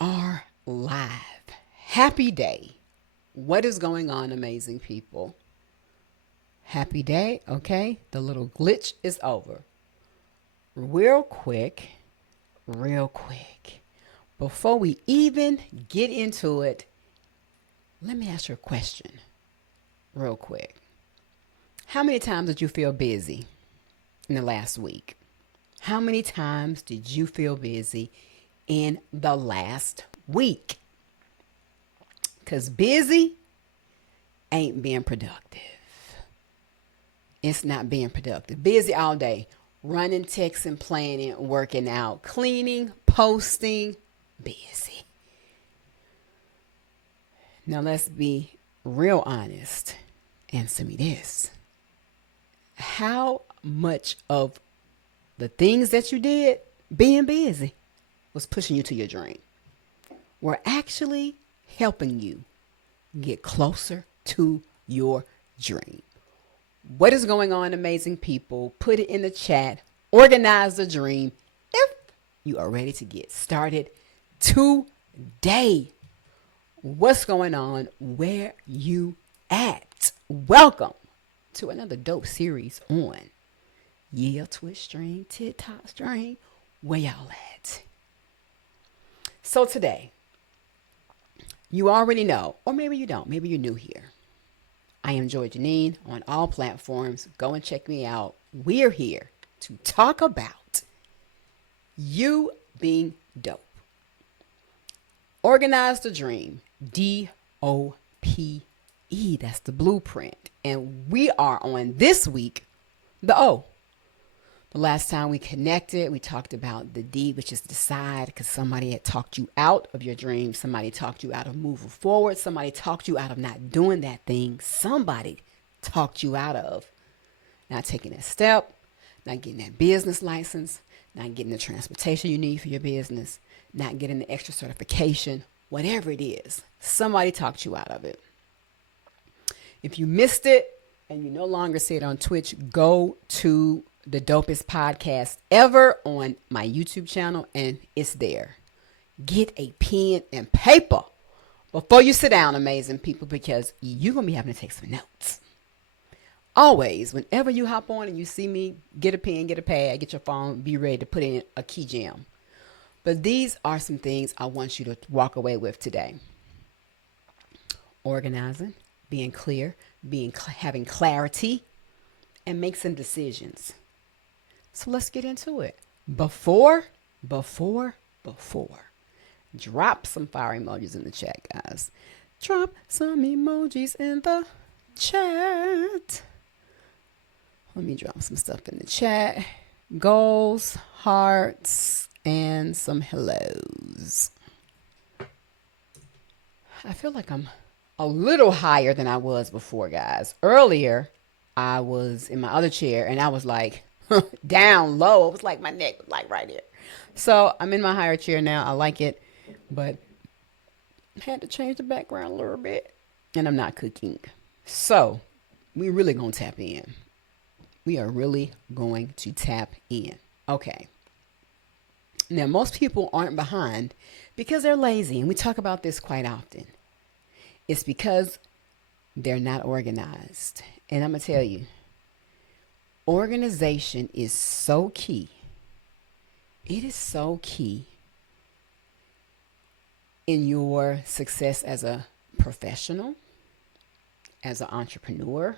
are live. Happy day. What is going on, amazing people? Happy day, okay? The little glitch is over. Real quick, real quick. Before we even get into it, let me ask you a question, real quick. How many times did you feel busy in the last week? How many times did you feel busy in the last week? Because busy ain't being productive. It's not being productive. Busy all day, running, texting, planning, working out, cleaning, posting, busy. Now let's be real honest. Answer me this. How much of the things that you did being busy was pushing you to your dream? Were actually helping you get closer to your dream? What is going on, amazing people? Put it in the chat. Organize the dream if you are ready to get started today. What's going on? Where you at? Welcome to another dope series on Twitch Stream, TikTok Stream. Where y'all at? So today, you already know, or maybe you don't, maybe you're new here. I am Joy Janine on all platforms. Go and check me out. We're here to talk about you being dope. Organize the dream. DOPE. That's the blueprint. And we are on this week, the O. The last time we connected, we talked about the D, which is decide, because somebody had talked you out of your dream. Somebody talked you out of moving forward. Somebody talked you out of not doing that thing. Somebody talked you out of not taking that step, not getting that business license, not getting the transportation you need for your business, not getting the extra certification, whatever it is. Somebody talked you out of it. If you missed it and you no longer see it on Twitch, go to the dopest podcast ever on my YouTube channel, and it's there. Get a pen and paper before you sit down, amazing people, because you're going to be having to take some notes. Always, whenever you hop on and you see me, get a pen, get a pad, get your phone, be ready to put in a key gem. But these are some things I want you to walk away with today. Organizing, being clear, having clarity, and make some decisions. So let's get into it. Before. Drop some fire emojis in the chat, guys. Drop some emojis in the chat. Let me drop some stuff in the chat. Goals, hearts, and some hellos. I feel like I'm a little higher than I was before, guys. Earlier, I was in my other chair and I was like down low. It was like my neck was like right here. So I'm in my higher chair now. I like it, but I had to change the background a little bit, and I'm not cooking. So we really gonna tap in. We are really going to tap in. Okay. Now, most people aren't behind because they're lazy, and we talk about this quite often. It's because they're not organized. And I'm going to tell you, organization is so key. It is so key in your success as a professional, as an entrepreneur,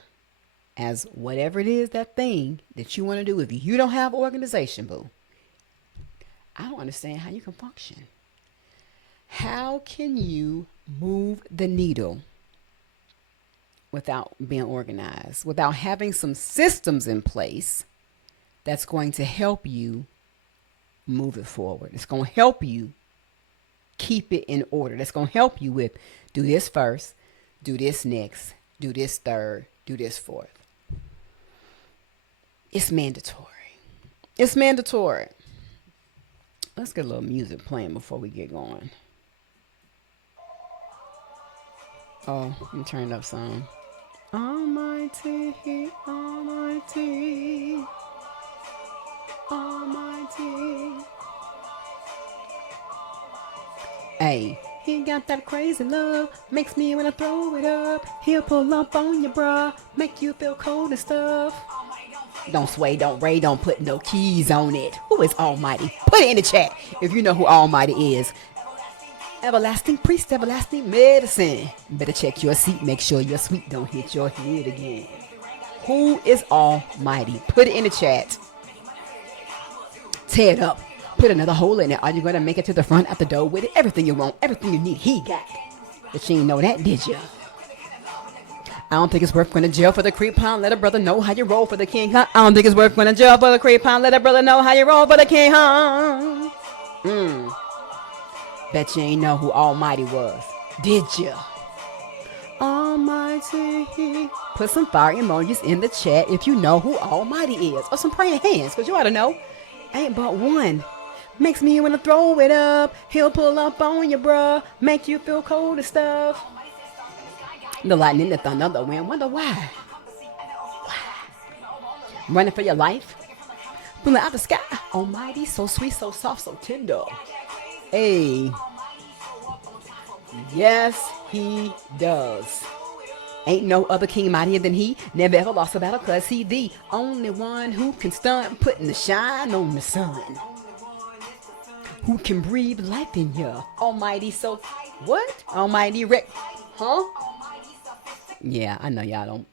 as whatever it is, that thing that you want to do. If you don't have organization, boo, I don't understand how you can function. How can you move the needle without being organized, without having some systems in place that's going to help you move it forward? It's going to help you keep it in order. That's going to help you with do this first, do this next, do this third, do this fourth. It's mandatory. It's mandatory. Let's get a little music playing before we get going. Oh, let me turn it up some. Almighty, almighty, almighty. Hey, he got that crazy love, makes me wanna throw it up. He'll pull up on your bra, make you feel cold and stuff. Don't sway, don't ray, don't put no keys on it. Who is Almighty? Put it in the chat if you know who Almighty is. Everlasting priest, everlasting medicine. Better check your seat, make sure your sweet don't hit your head again. Who is Almighty? Put it in the chat. Tear it up. Put another hole in it. Are you going to make it to the front at the door with it? Everything you want, everything you need, he got. But you didn't know that, did you? I don't think it's worth going to jail for the creep pound. Let a brother know how you roll for the king, huh? I don't think it's worth going to jail for the creep pound. Let a brother know how you roll for the king, huh? Bet you ain't know who Almighty was, did you? Almighty. Put some fire emojis in the chat if you know who Almighty is. Or some praying hands, because you ought to know. Ain't but one. Makes me want to throw it up. He'll pull up on you, bruh. Make you feel cold and stuff. The lightning, the thunder, the wind. Wonder why. Running for your life. Pulling out the sky. Almighty, so sweet, so soft, so tender. Hey. Yes, he does. Ain't no other king mightier than he. Never ever lost a battle, cause he the only one who can stunt, putting the shine on the sun. Who can breathe life in you. Almighty, so what? Almighty Rick. Huh? Yeah, I know y'all don't.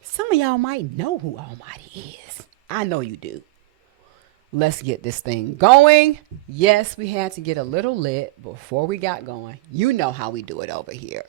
Some of y'all might know who Almighty is. I know you do. Let's get this thing going. Yes, we had to get a little lit before we got going. You know how we do it over here.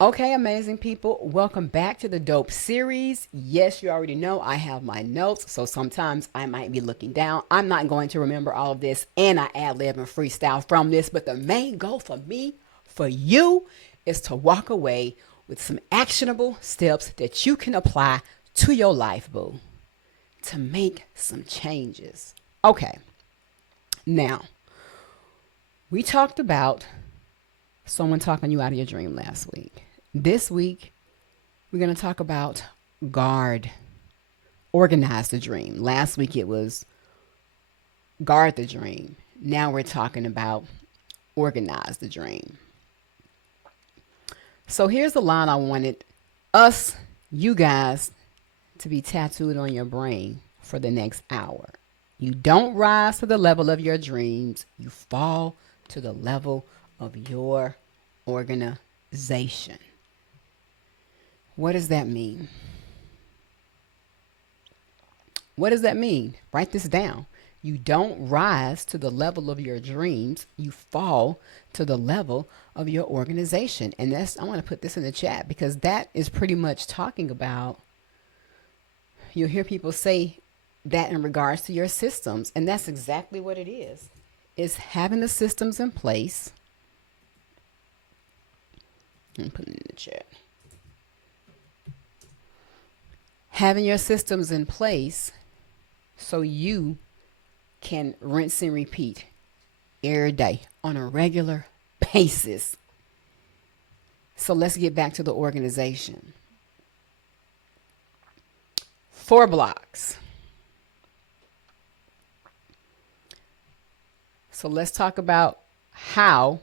Okay, amazing people. Welcome back to the Dope series. Yes, you already know I have my notes, so sometimes I might be looking down. I'm not going to remember all of this, and I ad-lib and freestyle from this, but the main goal for me, for you, is to walk away with some actionable steps that you can apply to your life, boo, to make some changes. Okay, now, we talked about someone talking you out of your dream last week. This week, we're going to talk about organize the dream. Last week it was guard the dream. Now we're talking about organize the dream. So here's the line I wanted you guys, to be tattooed on your brain for the next hour. You don't rise to the level of your dreams. You fall to the level of your organization. What does that mean? What does that mean? Write this down. You don't rise to the level of your dreams. You fall to the level of your organization. And I want to put this in the chat because that is pretty much talking about, you'll hear people say that in regards to your systems. And that's exactly what it is. It's having the systems in place. I'm putting it in the chat. Having your systems in place so you can rinse and repeat every day on a regular basis. So let's get back to the organization. 4 blocks. So let's talk about how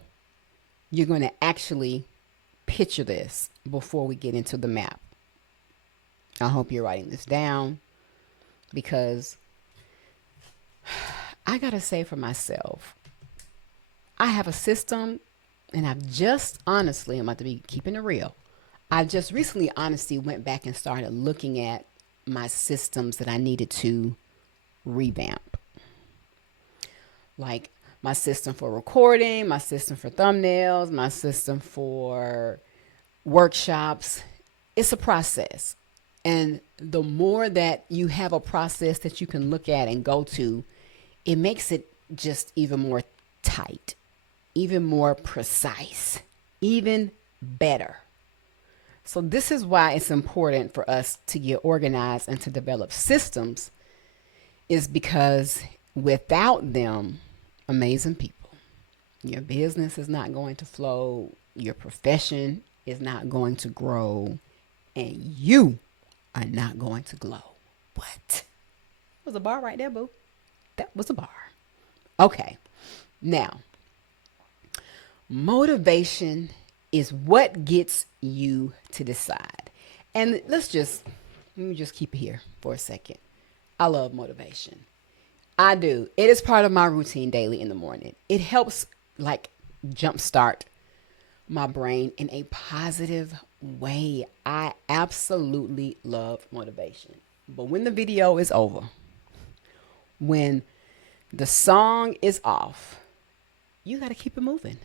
you're going to actually picture this before we get into the map. I hope you're writing this down because I got to say for myself, I have a system and I'm about to be keeping it real. I just recently honestly went back and started looking at my systems that I needed to revamp. Like my system for recording, my system for thumbnails, my system for workshops. It's a process. And the more that you have a process that you can look at and go to, it makes it just even more tight, even more precise, even better. So this is why it's important for us to get organized and to develop systems, is because without them, amazing people, your business is not going to flow, your profession is not going to grow, and you are not going to glow. What? That was a bar right there, boo. That was a bar. Okay. Now, Motivation is what gets you to decide. And let me just keep it here for a second. I love motivation. I do. It is part of my routine daily in the morning. It helps like jumpstart my brain in a positive way. I absolutely love motivation. But when the video is over, when the song is off, you got to keep it moving.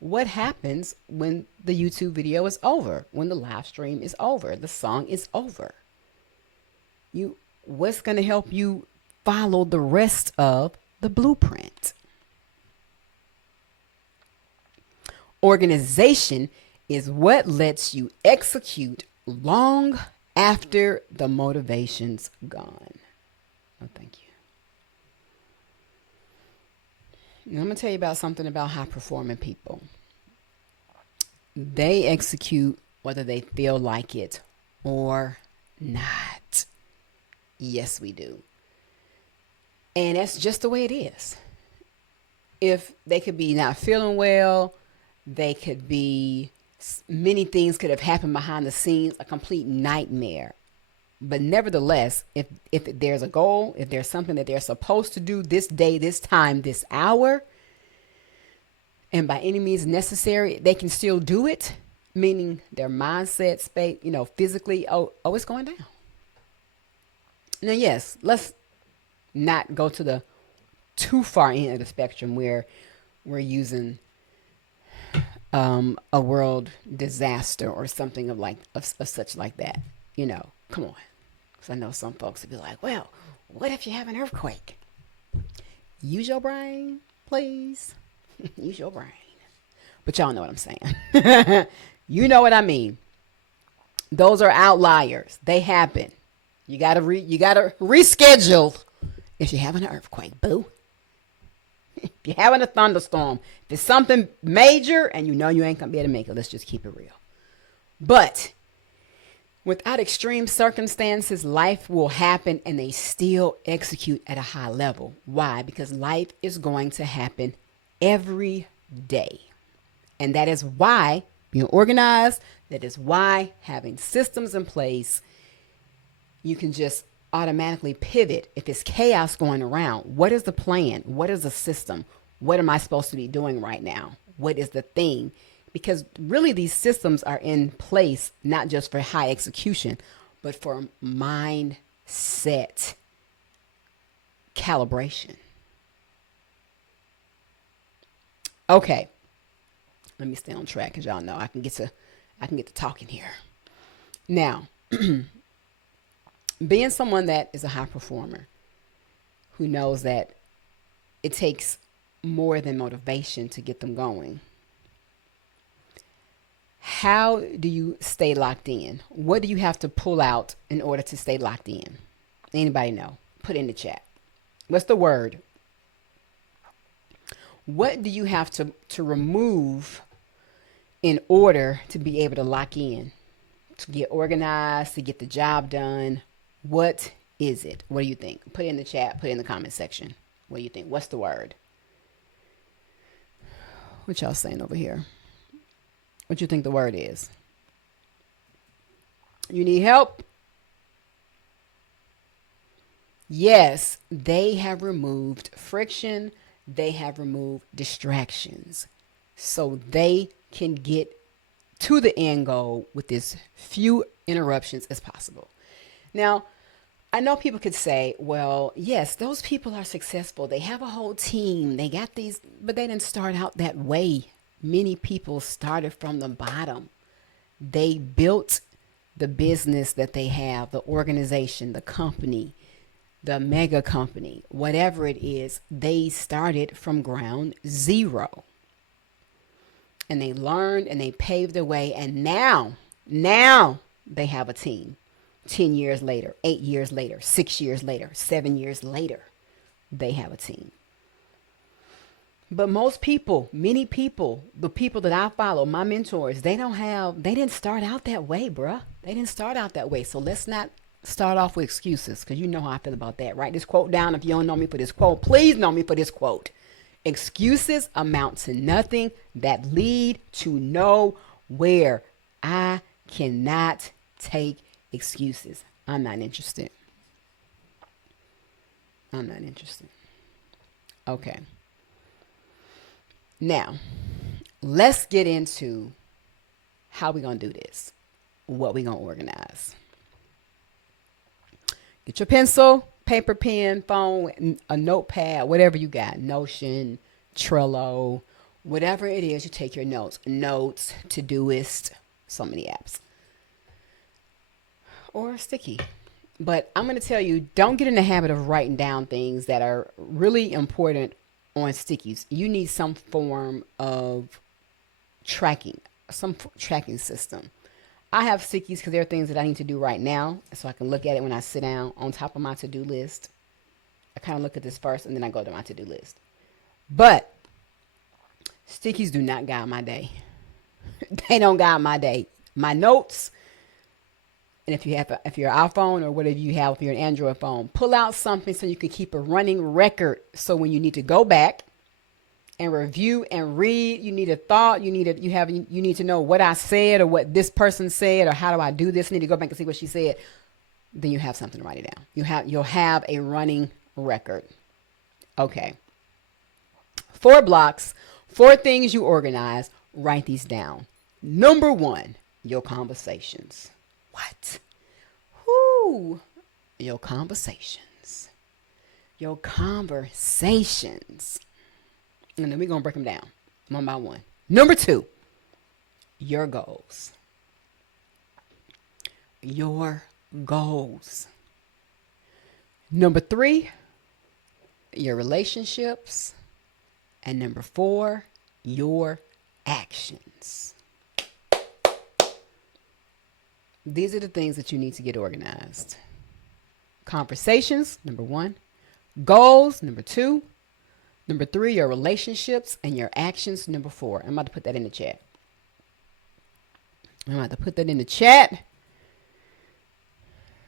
What happens when the YouTube video is over? When the live stream is over, the song is over. What's going to help you follow the rest of the blueprint? Organization is what lets you execute long after the motivation's gone. Oh, thank you. Now, I'm going to tell you about something about high performing people. They execute whether they feel like it or not. Yes, we do. And that's just the way it is. If they could be not feeling well, they could be, many things could have happened behind the scenes, a complete nightmare. But nevertheless, if there's a goal, if there's something that they're supposed to do this day, this time, this hour, and by any means necessary, they can still do it, meaning their mindset, space, physically, it's going down. Now, yes, let's not go to the too far end of the spectrum where we're using a world disaster or something of such like that. Come on. Because I know some folks would be like, well, what if you have an earthquake? Use your brain, please. Use your brain. But y'all know what I'm saying. You know what I mean. Those are outliers. They happen. You gotta reschedule if you're having an earthquake, boo. If you're having a thunderstorm, if it's something major and you ain't gonna be able to make it, let's just keep it real. But without extreme circumstances, life will happen and they still execute at a high level. Why? Because life is going to happen every day. And that is why being organized, that is why having systems in place, you can just automatically pivot. If it's chaos going around, what is the plan? What is the system? What am I supposed to be doing right now? What is the thing? Because really these systems are in place, not just for high execution, but for mindset calibration. Okay. Let me stay on track because y'all know I can get to talking here. Now, being someone that is a high performer who knows that it takes more than motivation to get them going. How do you stay locked in? What do you have to pull out in order to stay locked in? Anybody know? Put in the chat. What's the word? What do you have to remove in order to be able to lock in, to get organized, to get the job done? What is it? What do you think? Put it in the chat, put it in the comment section. What do you think? What's the word? What y'all saying over here? What you think the word is? You need help? Yes, they have removed friction. They have removed distractions so they can get to the end goal with as few interruptions as possible. Now, I know people could say, well, yes, those people are successful. They have a whole team. They got these, but they didn't start out that way. Many people started from the bottom. They built the business that they have, the organization, the company, the mega company, whatever it is. They started from ground zero. And they learned and they paved the way. And now they have a team. 10 years later, 8 years later, 6 years later, 7 years later, they have a team. But most people, many people, the people that I follow, my mentors, they didn't start out that way, bruh. They didn't start out that way. So let's not start off with excuses, because you know how I feel about that. Write this quote down. If you don't know me for this quote, please know me for this quote. Excuses amount to nothing that lead to nowhere. I cannot take excuses. I'm not interested. I'm not interested. Okay. Now, let's get into how we going to do this. What we going to organize. Get your pencil, paper, pen, phone, a notepad, whatever you got. Notion, Trello, whatever it is, you take your notes. Notes, Todoist, so many apps. Or sticky. But I'm going to tell you, don't get in the habit of writing down things that are really important on stickies. You need some form of tracking, some tracking system. I have stickies because there are things that I need to do right now, so I can look at it when I sit down on top of my to-do list. I kind of look at this first, and then I go to my to-do list. But stickies do not guide my day. They don't guide my day. My notes, and if you're an iPhone or whatever you have, if you're an Android phone, pull out something so you can keep a running record. So when you need to go back and review and read, you need a thought, you need to know what I said or what this person said or how do I do this. I need to go back and see what she said. Then you have something to write it down. You'll have a running record. Okay. 4 blocks, 4 things you organize. Write these down. Number 1, your conversations. What? Whoo. Your conversations. Your conversations. And then we're going to break them down one by one. Number 2, your goals. Your goals. Number 3, your relationships. And number 4, your actions. These are the things that you need to get organized. Conversations, number 1. Goals, number 2. Number 3, your relationships, and your actions, number 4. I'm about to put that in the chat.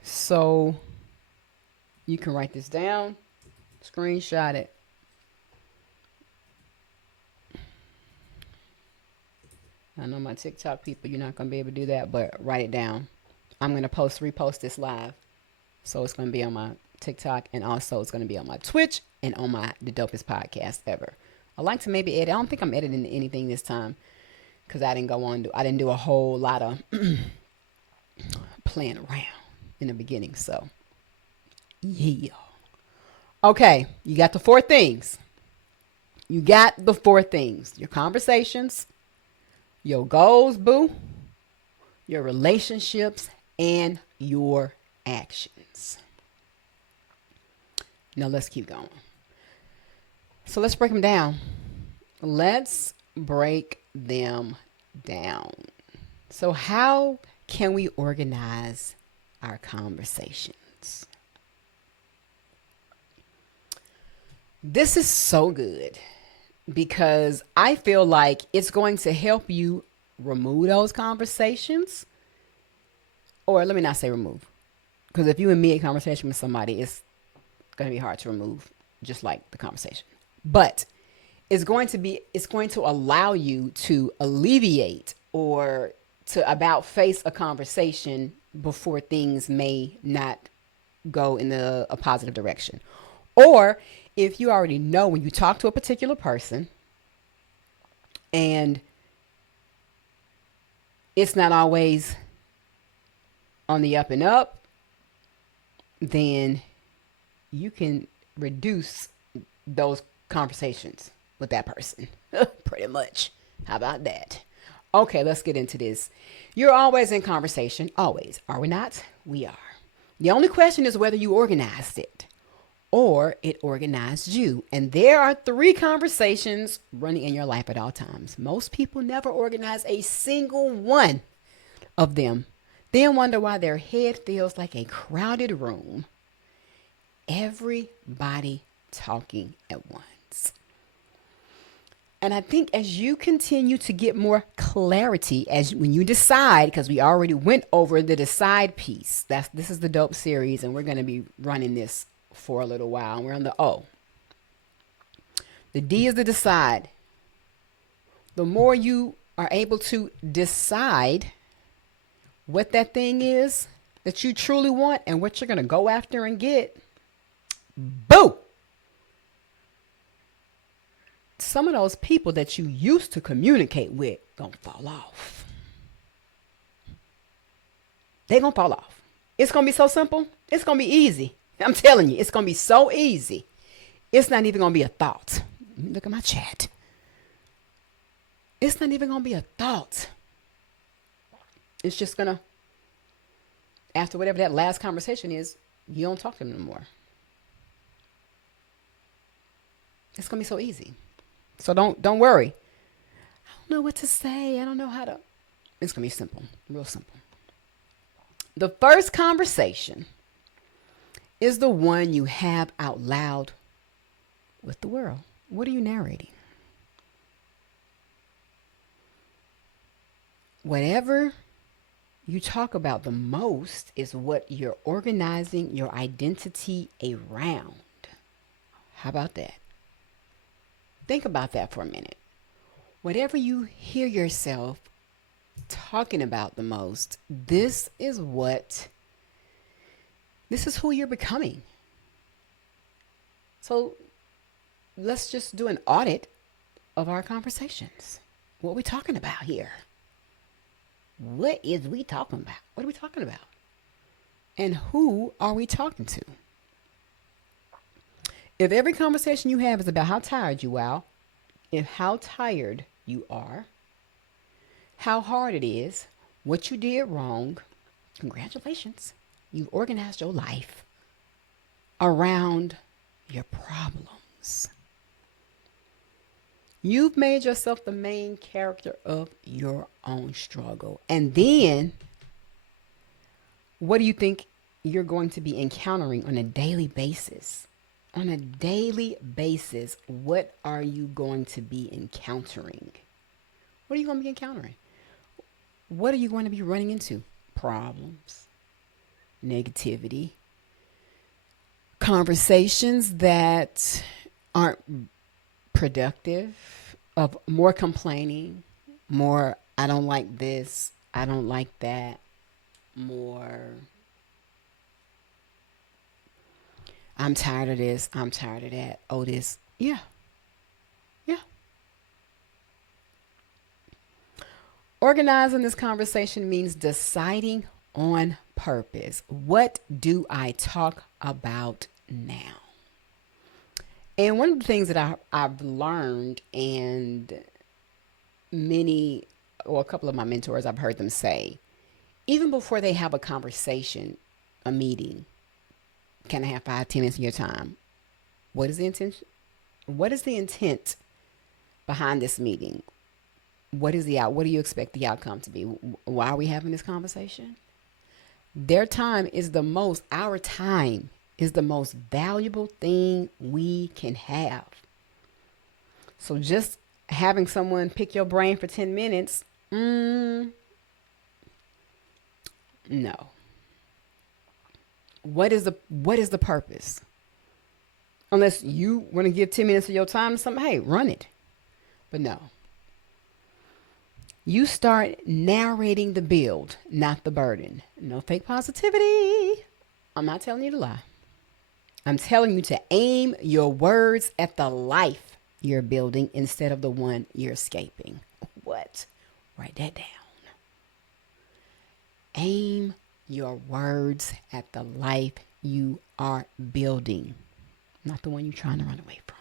So you can write this down, screenshot it. I know my TikTok people, you're not going to be able to do that, but write it down. I'm going to repost this live. So it's going to be on my TikTok, and also it's going to be on my Twitch and on the dopest podcast ever. I like to maybe edit. I don't think I'm editing anything this time because I didn't do a whole lot of playing around in the beginning. So yeah. Okay. You got the 4 things. Your conversations, your goals, boo, your relationships, and your actions. Now let's keep going. So let's break them down. So how can we organize our conversations? This is so good because I feel like it's going to help you remove those conversations. Or let me not say remove. Because if you're in mid-conversation with somebody, it's going to be hard to remove, just like the conversation. But it's going to allow you to alleviate or to about face a conversation before things may not go in a positive direction. Or if you already know when you talk to a particular person and it's not always on the up and up, then you can reduce those conversations with that person. Pretty much. How about that? Okay, let's get into this. You're always in conversation. Always. Are we not? We are. The only question is whether you organized it or it organized you. And there are 3 conversations running in your life at all times. Most people never organize a single one of them. Then wonder why their head feels like a crowded room. Everybody talking at once. And I think as you continue to get more clarity, when you decide, because we already went over the decide piece. This is the dope series, and we're going to be running this for a little while. And we're on the O. The D is the decide. The more you are able to decide what that thing is that you truly want and what you're going to go after and get, boo! Some of those people that you used to communicate with gonna fall off. They gonna fall off. It's gonna be so simple. It's gonna be easy. I'm telling you, it's gonna be so easy. It's not even gonna be a thought. Look at my chat. It's not even gonna be a thought. It's just gonna, after whatever that last conversation is, you don't talk to them anymore. It's gonna be so easy. So don't worry. I don't know what to say. I don't know how to. It's gonna be simple, real simple. The first conversation is the one you have out loud with the world. What are you narrating? Whatever you talk about the most is what you're organizing your identity around. How about that? Think about that for a minute. Whatever you hear yourself talking about the most, this is who you're becoming. So let's just do an audit of our conversations. What are we talking about here? What is we talking about? What are we talking about? And who are we talking to? If every conversation you have is about how tired you are, how hard it is, what you did wrong, congratulations. You've organized your life around your problems. You've made yourself the main character of your own struggle. And then, what do you think you're going to be encountering on a daily basis? On a daily basis, what are you going to be encountering? What are you going to be encountering? What are you going to be running into? Problems, negativity, conversations that aren't productive, of more complaining, more I don't like this, I don't like that, more I'm tired of this, I'm tired of that, oh this. Yeah. Organizing this conversation means deciding on purpose. What do I talk about now? And one of the things that I've learned, and a couple of my mentors, I've heard them say, even before they have a conversation, a meeting, can I have 5, 10 minutes of your time? What is the intention? What is the intent behind this meeting? What do you expect the outcome to be? Why are we having this conversation? Our time is the most valuable thing we can have. So just having someone pick your brain for 10 minutes, no. What is the purpose? Unless you want to give 10 minutes of your time to something, hey, run it. But no. You start narrating the build, not the burden. No fake positivity. I'm not telling you to lie. I'm telling you to aim your words at the life you're building instead of the one you're escaping. What? Write that down. Aim your words at the life you are building, not the one you're trying to run away from.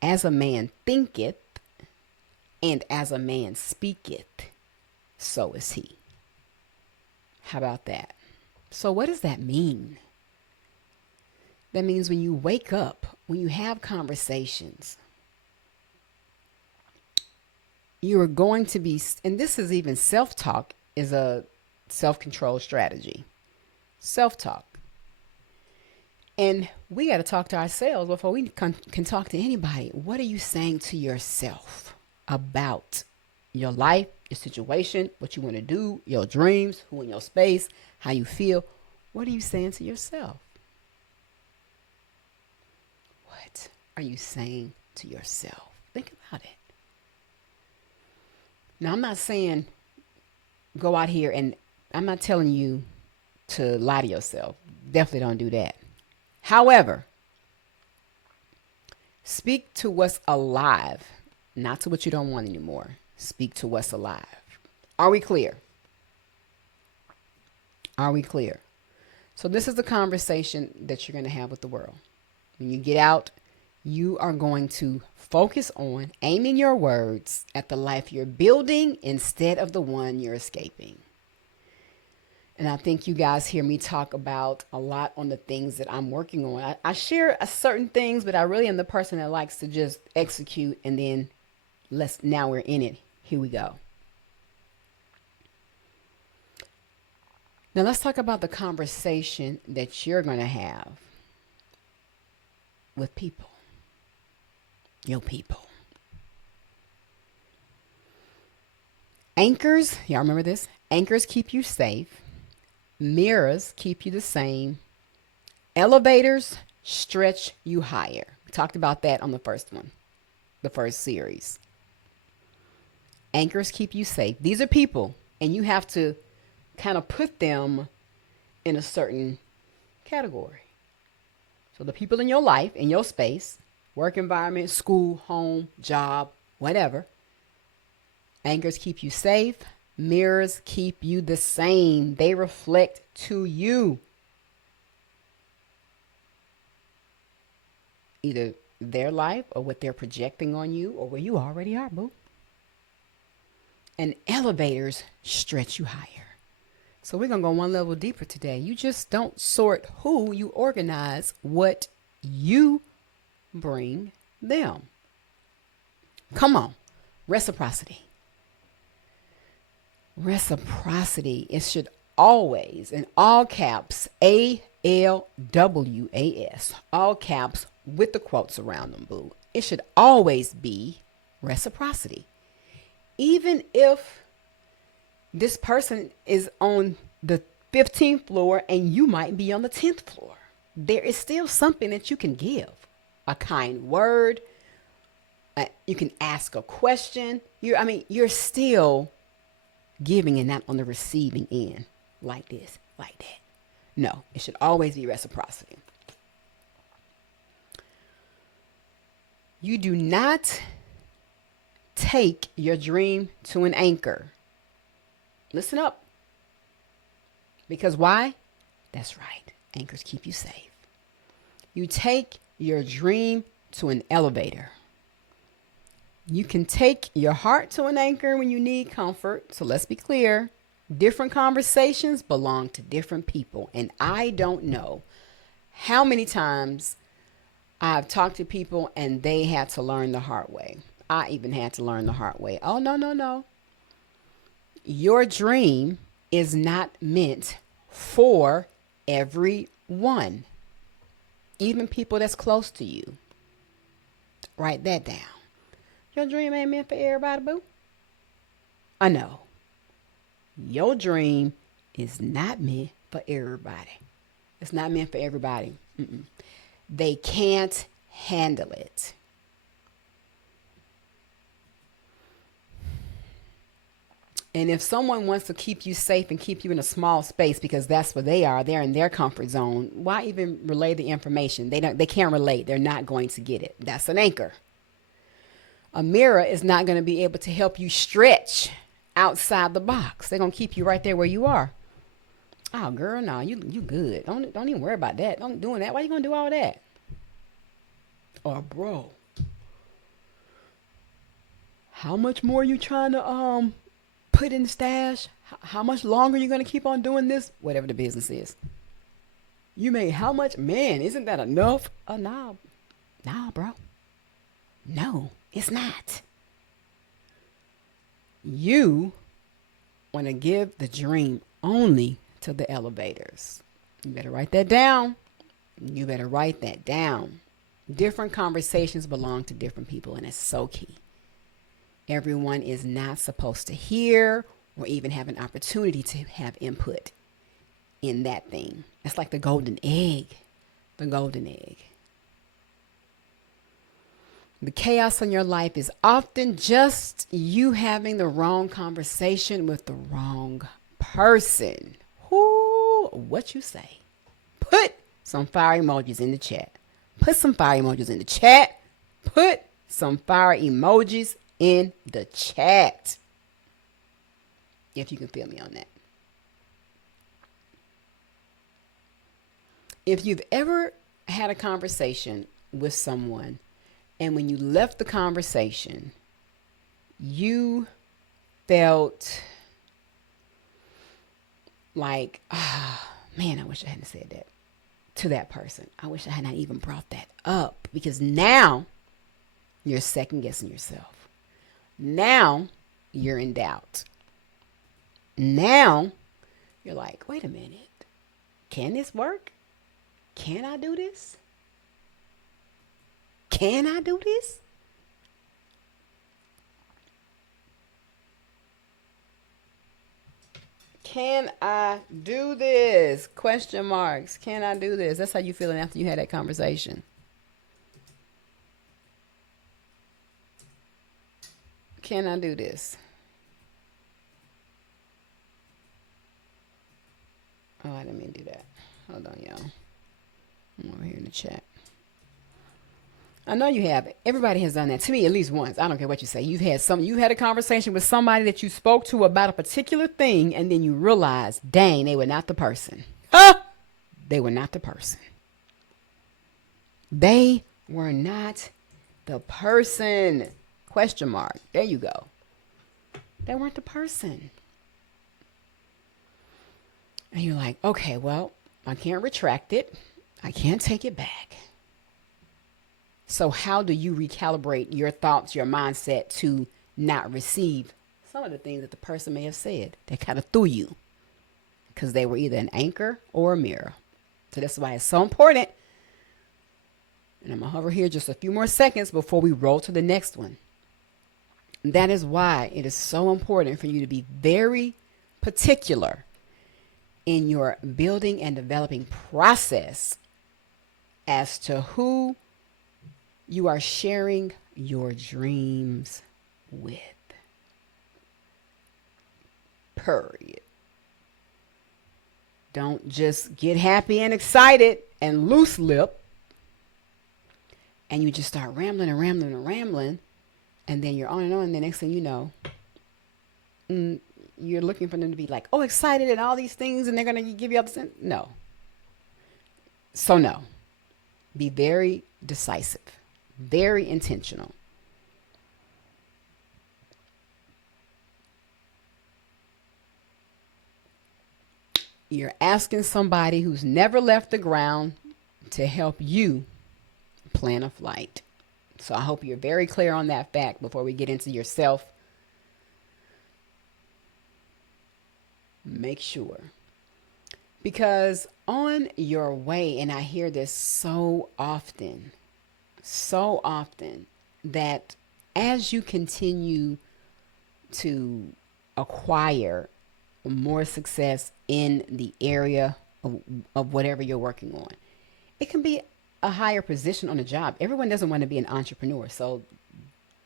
As a man thinketh, and as a man speaketh, so is he. How about that? So what does that mean? That means when you wake up, when you have conversations, you are going to be, and this is even self-talk is a self-control strategy. Self-talk. And we got to talk to ourselves before we can talk to anybody. What are you saying to yourself about your life, your situation, what you want to do, your dreams, who in your space, how you feel? What are you saying to yourself? What? are you saying to yourself? Think about it. Now, I'm not saying go out here and I'm not telling you to lie to yourself. Definitely don't do that. However, speak to what's alive, not to what you don't want anymore. Speak to what's alive. Are we clear? Are we clear? So, this is the conversation that you're going to have with the world. When you get out, you are going to focus on aiming your words at the life you're building instead of the one you're escaping. And I think you guys hear me talk about a lot on the things that I'm working on. I share certain things, but I really am the person that likes to just execute and then now we're in it. Here we go. Now let's talk about the conversation that you're going to have with people. Your people. Anchors, y'all remember this? Anchors keep you safe. Mirrors keep you the same. Elevators stretch you higher. We talked about that on the first one, the first series. Anchors keep you safe. These are people, and you have to kind of put them in a certain category. So the people in your life, in your space, work environment, school, home, job, whatever. Anchors keep you safe. Mirrors keep you the same. They reflect to you. Either their life or what they're projecting on you or where you already are, boo. And elevators stretch you higher. So we're going to go one level deeper today. You just don't sort who, you organize what you bring them. Come on. Reciprocity. Reciprocity. It should always, in all caps, ALWAS, all caps with the quotes around them, boo. It should always be reciprocity. Even if this person is on the 15th floor and you might be on the 10th floor, there is still something that you can give. A kind word. You can ask a question. You're still giving and not on the receiving end like this, like that. No, it should always be reciprocity. You do not take your dream to an anchor. Listen up. Because why? That's right. Anchors keep you safe. You take your dream to an elevator. You can take your heart to an anchor when you need comfort. So let's be clear. Different conversations belong to different people. And I don't know how many times I've talked to people and they had to learn the hard way. I even had to learn the hard way. Oh, no. Your dream is not meant for everyone. Even people that's close to you. Write that down. Your dream ain't meant for everybody, boo. I know. Your dream is not meant for everybody. It's not meant for everybody. They can't handle it. And if someone wants to keep you safe and keep you in a small space because that's where they are, they're in their comfort zone, why even relay the information? They can't relate. They're not going to get it. That's an anchor. A mirror is not going to be able to help you stretch outside the box. They're going to keep you right there where you are. Oh, girl, no, you good. Don't even worry about that. Don't doing that. Why you going to do all that? Or, bro, how much more you trying to put in the stash? How much longer you going to keep on doing this? Whatever the business is. You made how much? Man, isn't that enough? Nah, bro. No, it's not. You want to give the dream only to the elevators. You better write that down. Different conversations belong to different people, and it's so key. Everyone is not supposed to hear or even have an opportunity to have input in that thing. It's like the golden egg. The golden egg. The chaos in your life is often just you having the wrong conversation with the wrong person. Whoo, what you say? Put some fire emojis in the chat. Put some fire emojis in the chat. Put some fire emojis in the chat. If you can feel me on that. If you've ever had a conversation with someone and when you left the conversation, you felt like, man, I wish I hadn't said that to that person. I wish I had not even brought that up, because now you're second guessing yourself. Now you're in doubt. Now you're like, wait a minute. Can this work? Can I do this? Can I do this? Can I do this? Question marks. Can I do this? That's how you feeling after you had that conversation. Can I do this? Oh, I didn't mean to do that. Hold on, y'all. I'm over here in the chat. I know you have. Everybody has done that to me at least once. I don't care what you say. You had a conversation with somebody that you spoke to about a particular thing, and then you realize, dang, they were not the person. They were not the person. They were not the person. Question mark. There you go. They weren't the person. And you're like, okay, well, I can't retract it. I can't take it back. So how do you recalibrate your thoughts, your mindset to not receive some of the things that the person may have said that kind of threw you? Because they were either an anchor or a mirror. So that's why it's so important. And I'm going to hover here just a few more seconds before we roll to the next one. That is why it is so important for you to be very particular in your building and developing process as to who you are sharing your dreams with. Period. Don't just get happy and excited and loose lip and you just start rambling and rambling and rambling, and then you're on and on, and the next thing you know, you're looking for them to be like, oh, excited and all these things, and they're going to give you all this. No. So no. Be very decisive. Very intentional. You're asking somebody who's never left the ground to help you plan a flight. So I hope you're very clear on that fact before we get into yourself. Make sure. Because on your way, and I hear this so often, that as you continue to acquire more success in the area of whatever you're working on, it can be a higher position on the job. Everyone doesn't want to be an entrepreneur. So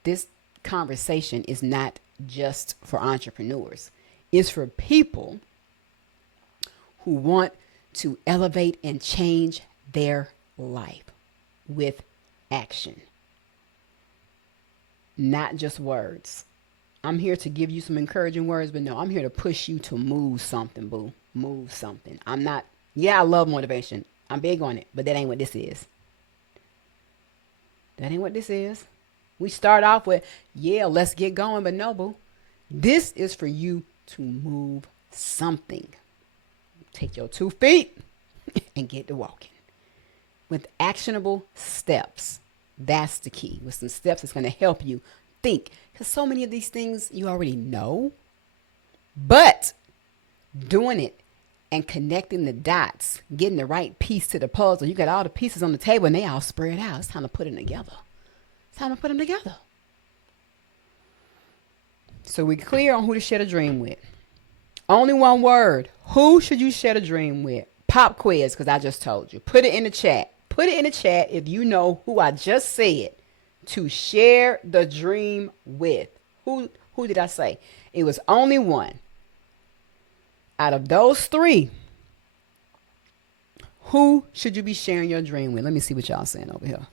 this conversation is not just for entrepreneurs. It's for people who want to elevate and change their life with action, not just words. I'm here to give you some encouraging words, but no, I'm here to push you to move something, boo. Move something. I love motivation. I'm big on it, but that ain't what this is. That ain't what this is. We start off with, let's get going, but no, boo. This is for you to move something. Take your 2 feet and get to walking with actionable steps. That's the key. With some steps that's going to help you think. Because so many of these things you already know. But doing it and connecting the dots, getting the right piece to the puzzle. You got all the pieces on the table and they all spread out. It's time to put them together. It's time to put them together. So we're clear on who to share a dream with. Only one word. Who should you share a dream with? Pop quiz, because I just told you. Put it in the chat. Put it in the chat if you know who I just said to share the dream with. Who did I say? It was only one. Out of those three, who should you be sharing your dream with? Let me see what y'all saying over here.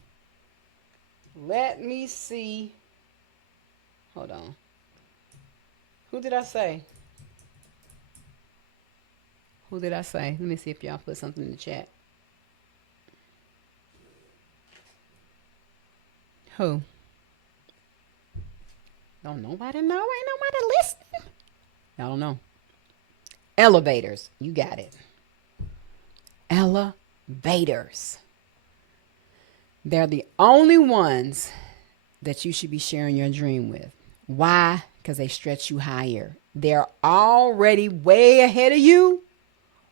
Let me see. Hold on. Who did I say? Who did I say? Let me see if y'all put something in the chat. Who? Don't nobody know? Ain't nobody listening? I don't know. Elevators. You got it. Elevators. They're the only ones that you should be sharing your dream with. Why? Because they stretch you higher. They're already way ahead of you,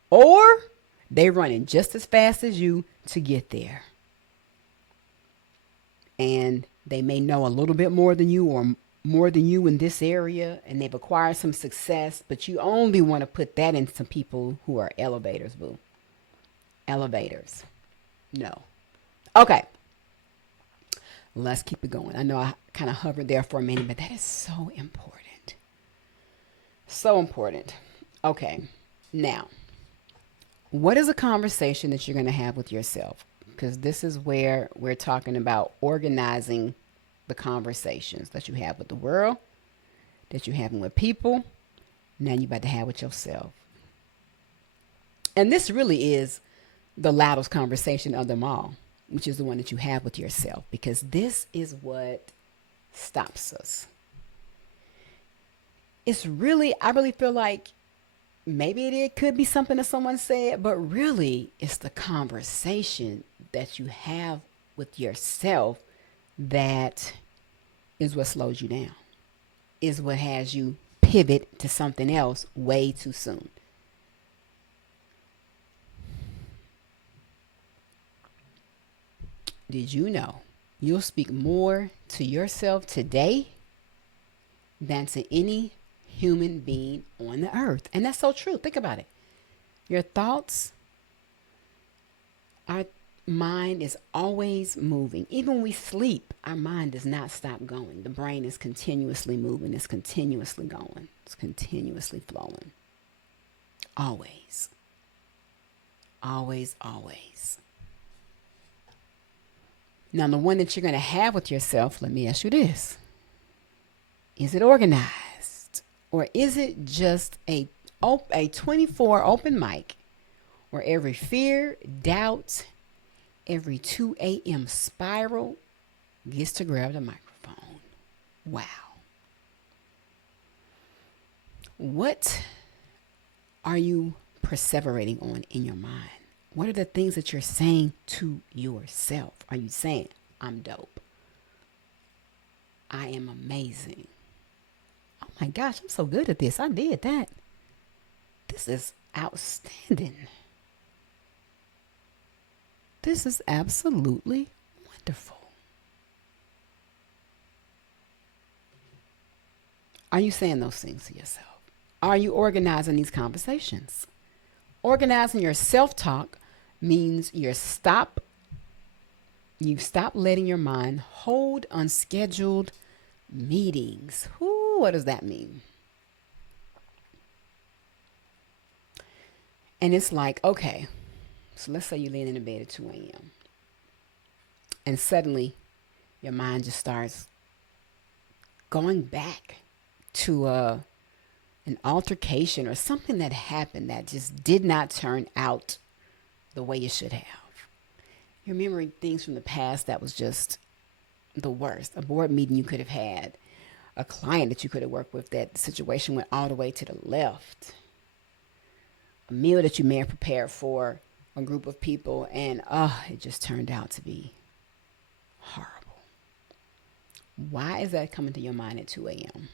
or they're running just as fast as you to get there. And they may know a little bit more than you, or more than you in this area, and they've acquired some success, but you only want to put that in some people who are elevators, boo. Elevators. No. Okay. Let's keep it going. I know I kind of hovered there for a minute, but that is so important. So important. Okay. Now, what is a conversation that you're going to have with yourself? Because this is where we're talking about organizing the conversations that you have with the world, that you're having with people. Now you're about to have with yourself. And this really is the loudest conversation of them all, which is the one that you have with yourself, because this is what stops us. It's really, I really feel like maybe it could be something that someone said, but really it's the conversation that you have with yourself that is what slows you down, is what has you pivot to something else way too soon. Did you know you'll speak more to yourself today than to any human being on the earth? And that's so true. Think about it. Your thoughts, our mind is always moving. Even when we sleep, our mind does not stop going. The brain is continuously moving. It's continuously going. It's continuously flowing. Always. Always, always. Now, the one that you're going to have with yourself, let me ask you this. Is it organized? Or is it just a 24 open mic where every fear, doubt, every 2 a.m. spiral gets to grab the microphone? Wow. What are you perseverating on in your mind? What are the things that you're saying to yourself? Are you saying, I'm dope? I am amazing. Oh my gosh, I'm so good at this. I did that. This is outstanding. This is absolutely wonderful. Are you saying those things to yourself? Are you organizing these conversations? Organizing your self-talk means you've stopped letting your mind hold unscheduled meetings. Ooh, what does that mean? And it's like, okay, so let's say you lay in the bed at 2 a.m. and suddenly your mind just starts going back to an altercation or something that happened that just did not turn out the way it should have. You're remembering things from the past that was just the worst. A board meeting you could have had, a client that you could have worked with, that the situation went all the way to the left, a meal that you may have prepared for a group of people, and it just turned out to be horrible. Why is that coming to your mind at 2 a.m.?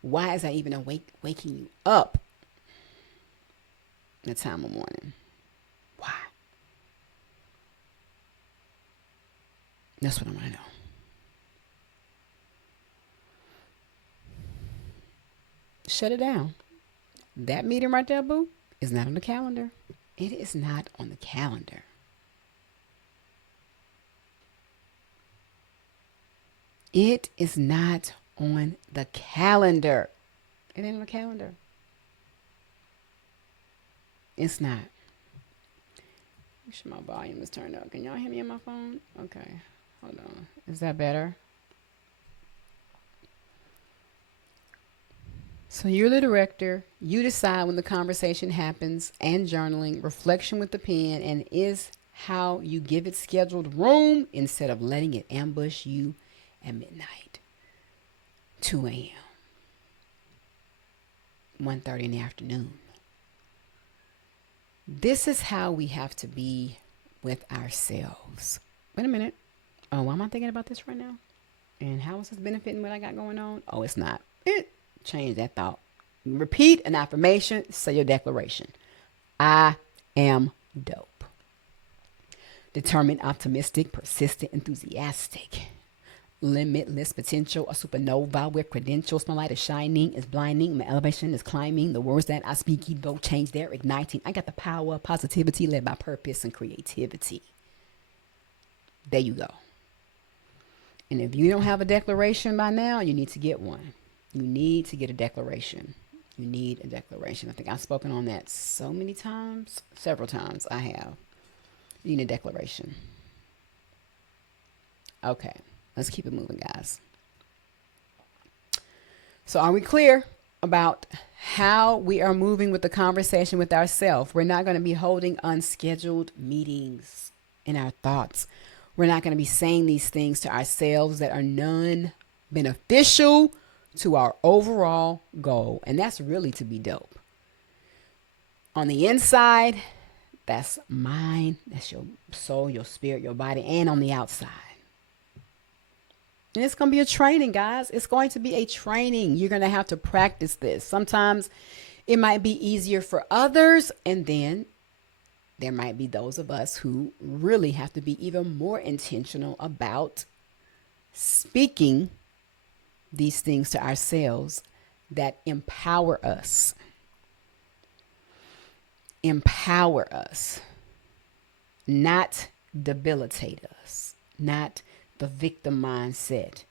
Why is that even waking you up at time of morning? Why? That's what I want to know. Shut it down. That meeting right there, boo, is not on the calendar. It is not on the calendar. It is not on the calendar. It ain't on the calendar. It's not. Make sure my volume is turned up. Can y'all hear me on my phone? Okay. Hold on. Is that better? So you're the director. You decide when the conversation happens, and journaling, reflection with the pen, and is how you give it scheduled room instead of letting it ambush you at midnight, 2 a.m., 1:30 in the afternoon. This is how we have to be with ourselves. Wait a minute. Oh, why am I thinking about this right now? And how is this benefiting what I got going on? Oh, it's not. Change that thought. Repeat an affirmation. Say your declaration. I am dope. Determined, optimistic, persistent, enthusiastic. Limitless potential, a supernova with credentials. My light is shining, is blinding. My elevation is climbing. The words that I speak, evoke change, they're igniting. I got the power of positivity led by purpose and creativity. There you go. And if you don't have a declaration by now, you need to get one. You need to get a declaration. You need a declaration. I think I've spoken on that so many times. Several times I have. You need a declaration. Okay. Let's keep it moving, guys. So are we clear about how we are moving with the conversation with ourselves? We're not going to be holding unscheduled meetings in our thoughts. We're not going to be saying these things to ourselves that are non-beneficial to our overall goal. And that's really to be dope. On the inside, that's mind, that's your soul, your spirit, your body, and on the outside. And it's going to be a training, guys. It's going to be a training. You're going to have to practice this. Sometimes it might be easier for others. And then there might be those of us who really have to be even more intentional about speaking these things to ourselves that empower us. Empower us. Not debilitate us. Not the victim mindset.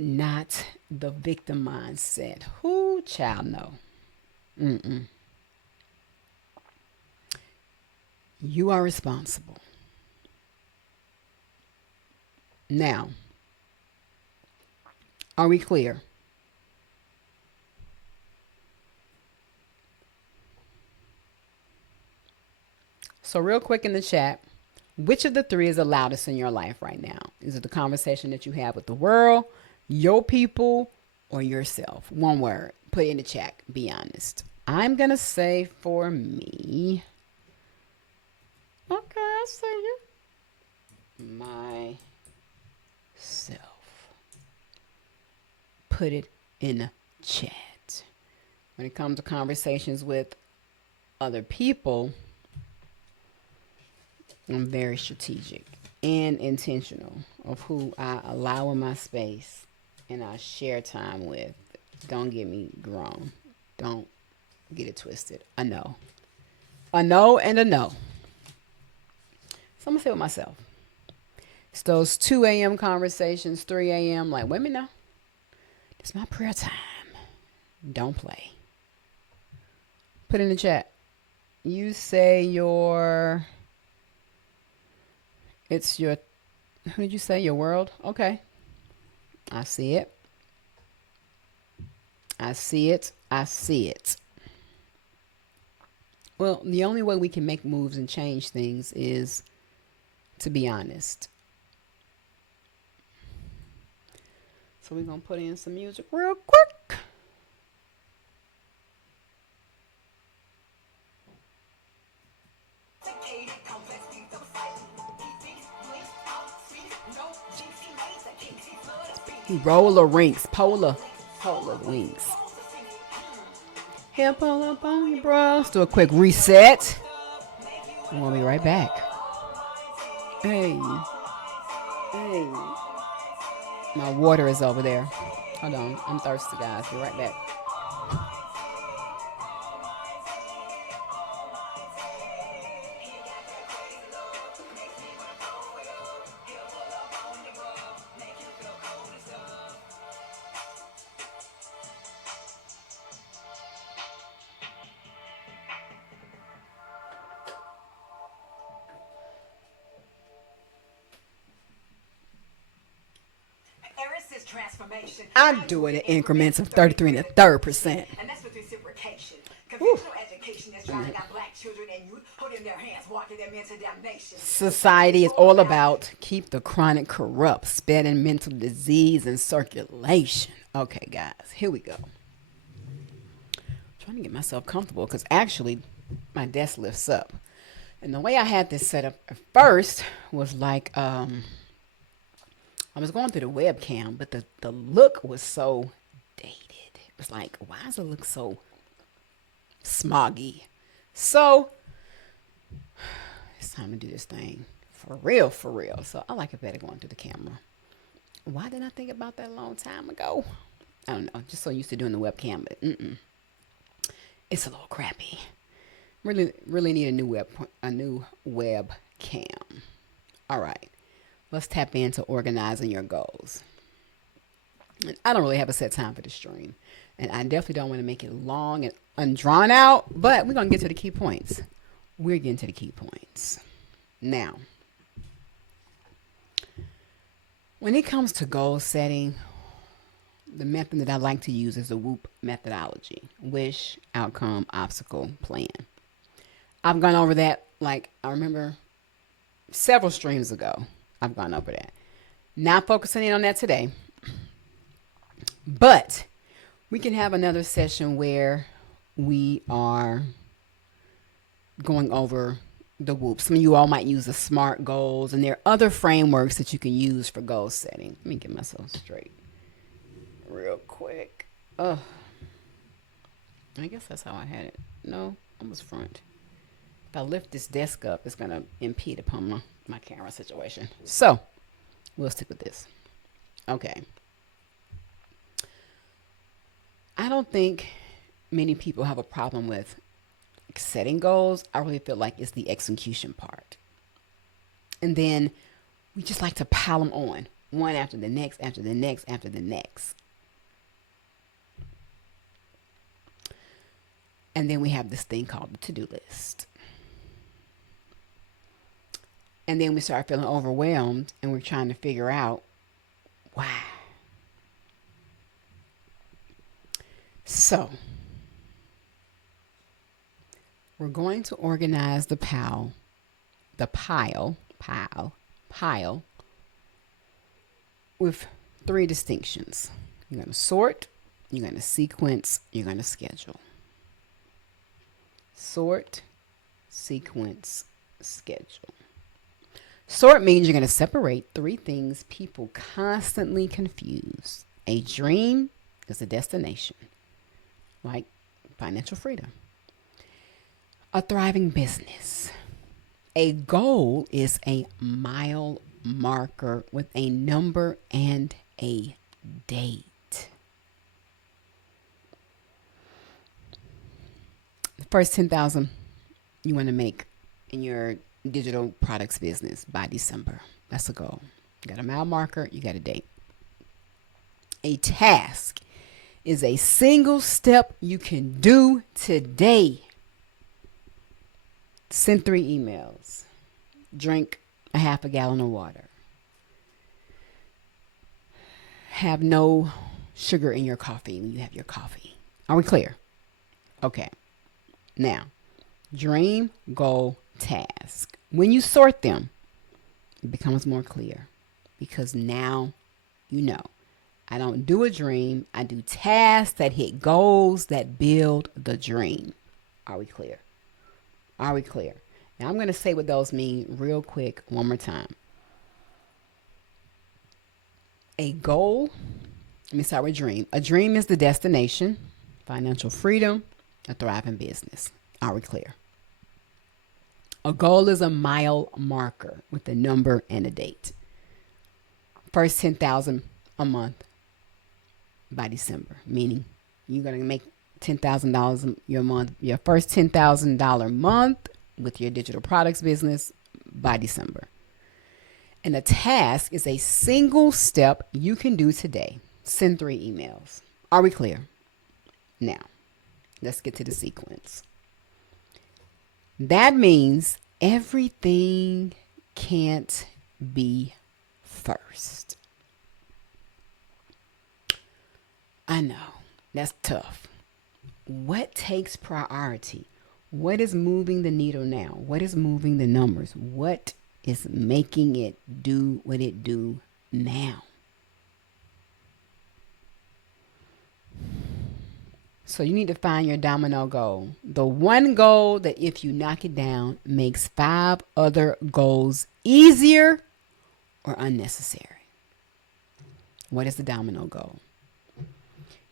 Not the victim mindset. Who, child, no. You are responsible. Now, are we clear? So real quick in the chat, which of the three is the loudest in your life right now? Is it the conversation that you have with the world, your people, or yourself? One word. Put it in the chat. Be honest. I'm going to say for me. Okay, I see you. Myself. Put it in the chat. When it comes to conversations with other people, I'm very strategic and intentional of who I allow in my space and I share time with. Don't get me wrong. Don't get it twisted. A no. A no and a no. So I'm going to say with myself. It's those 2 a.m. conversations, 3 a.m. Like, wait a minute now. It's my prayer time. Don't play. Put in the chat. You say it's your, who did you say? Your world? Okay. I see it. I see it. I see it. Well, the only way we can make moves and change things is to be honest. So we're going to put in some music real quick. Roller rinks, polar wings. Here, pull up on you, bro. Let's do a quick reset. And we'll be right back. Hey. My water is over there. Hold on. I'm thirsty, guys. Be right back. I'm doing it in increments of 33 and a third percent. And that's with reciprocation. Conventional education is trying to got black children and you holding their hands, walking them into damnation. Society is all about keep the chronic corrupt, spreading mental disease and circulation. Okay, guys, here we go. I'm trying to get myself comfortable because actually my desk lifts up. And the way I had this set up at first was like I was going through the webcam, but the look was so dated. It was like, why does it look so smoggy? So it's time to do this thing for real, for real. So I like it better going through the camera. Why didn't I think about that a long time ago? I don't know. Just so used to doing the webcam, but it's a little crappy. Really need a new webcam. All right. Let's tap into organizing your goals. And I don't really have a set time for the stream. And I definitely don't want to make it long and undrawn out, but we're going to get to the key points. We're getting to the key points. Now, when it comes to goal setting, the method that I like to use is the WOOP methodology. Wish, outcome, obstacle, plan. I've gone over that, like, I remember several streams ago. I've gone over that. Not focusing in on that today. But we can have another session where we are going over the WOOP. Some of you all might use the SMART goals, and there are other frameworks that you can use for goal setting. Let me get myself straight real quick. I guess that's how I had it. No, I was front. If I lift this desk up, it's going to impede upon my camera situation. So we'll stick with this. Okay. I don't think many people have a problem with setting goals. I really feel like it's the execution part. And then we just like to pile them on, one after the next, after the next, after the next. And then we have this thing called the to-do list. And then we start feeling overwhelmed and we're trying to figure out why. So we're going to organize the pile with three distinctions. You're going to sort, you're going to sequence, you're going to schedule. Sort, sequence, schedule. Sort means you're going to separate three things people constantly confuse. A dream is a destination, like financial freedom. A thriving business. A goal is a mile marker with a number and a date. The first 10,000 you want to make in your digital products business by December. That's a goal. You got a mile marker, you got a date. A task is a single step you can do today. Send 3 emails. Drink a half a gallon of water. Have no sugar in your coffee when you have your coffee. Are we clear? Okay. Now, dream, goal, task. When you sort them, it becomes more clear because now you know. I don't do a dream. I do tasks that hit goals that build the dream. Are we clear? Are we clear? Now I'm going to say what those mean real quick one more time. A goal, let me start with dream. A dream is the destination, financial freedom, a thriving business. Are we clear? A goal is a mile marker with a number and a date. First 10,000 a month by December, meaning you're going to make $10,000 your month, your first $10,000 month with your digital products business by December. And a task is a single step you can do today. Send 3 emails. Are we clear? Now, let's get to the sequence. That means everything can't be first. I know. That's tough. What takes priority? What is moving the needle now? What is moving the numbers? What is making it do what it do now? So you need to find your domino goal. The one goal that if you knock it down makes 5 other goals easier or unnecessary. What is the domino goal?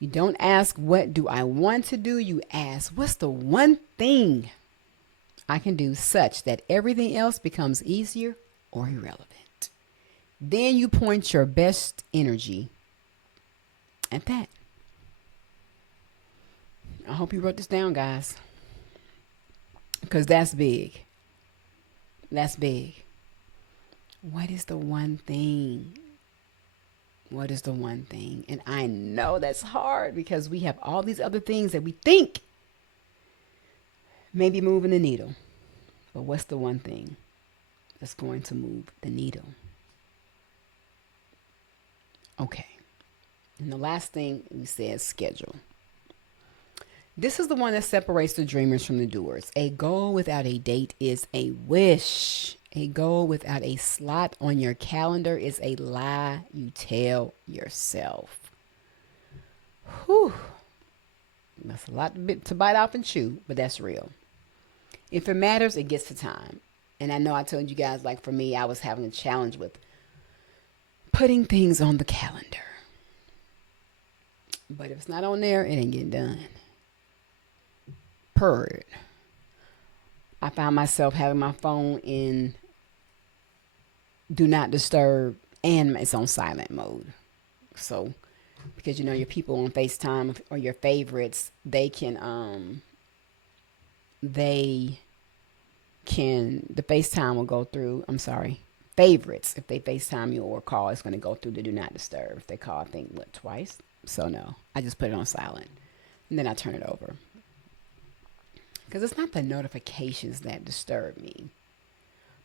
You don't ask, what do I want to do? You ask, what's the one thing I can do such that everything else becomes easier or irrelevant? Then you point your best energy at that. I hope you wrote this down, guys, because that's big. That's big. What is the one thing? What is the one thing? And I know that's hard because we have all these other things that we think may be moving the needle. But what's the one thing that's going to move the needle? Okay. And the last thing we said is schedule. This is the one that separates the dreamers from the doers. A goal without a date is a wish. A goal without a slot on your calendar is a lie you tell yourself. Whew. That's a lot to bite off and chew, but that's real. If it matters, it gets to time. And I know I told you guys, like for me, I was having a challenge with putting things on the calendar. But if it's not on there, it ain't getting done. Period. I found myself having my phone in do not disturb and it's on silent mode. So, because you know your people on FaceTime or your favorites, the FaceTime will go through, favorites, if they FaceTime you or call, it's going to go through the do not disturb. If they call, I think, twice? So no, I just put it on silent and then I turn it over. Because it's not the notifications that disturb me,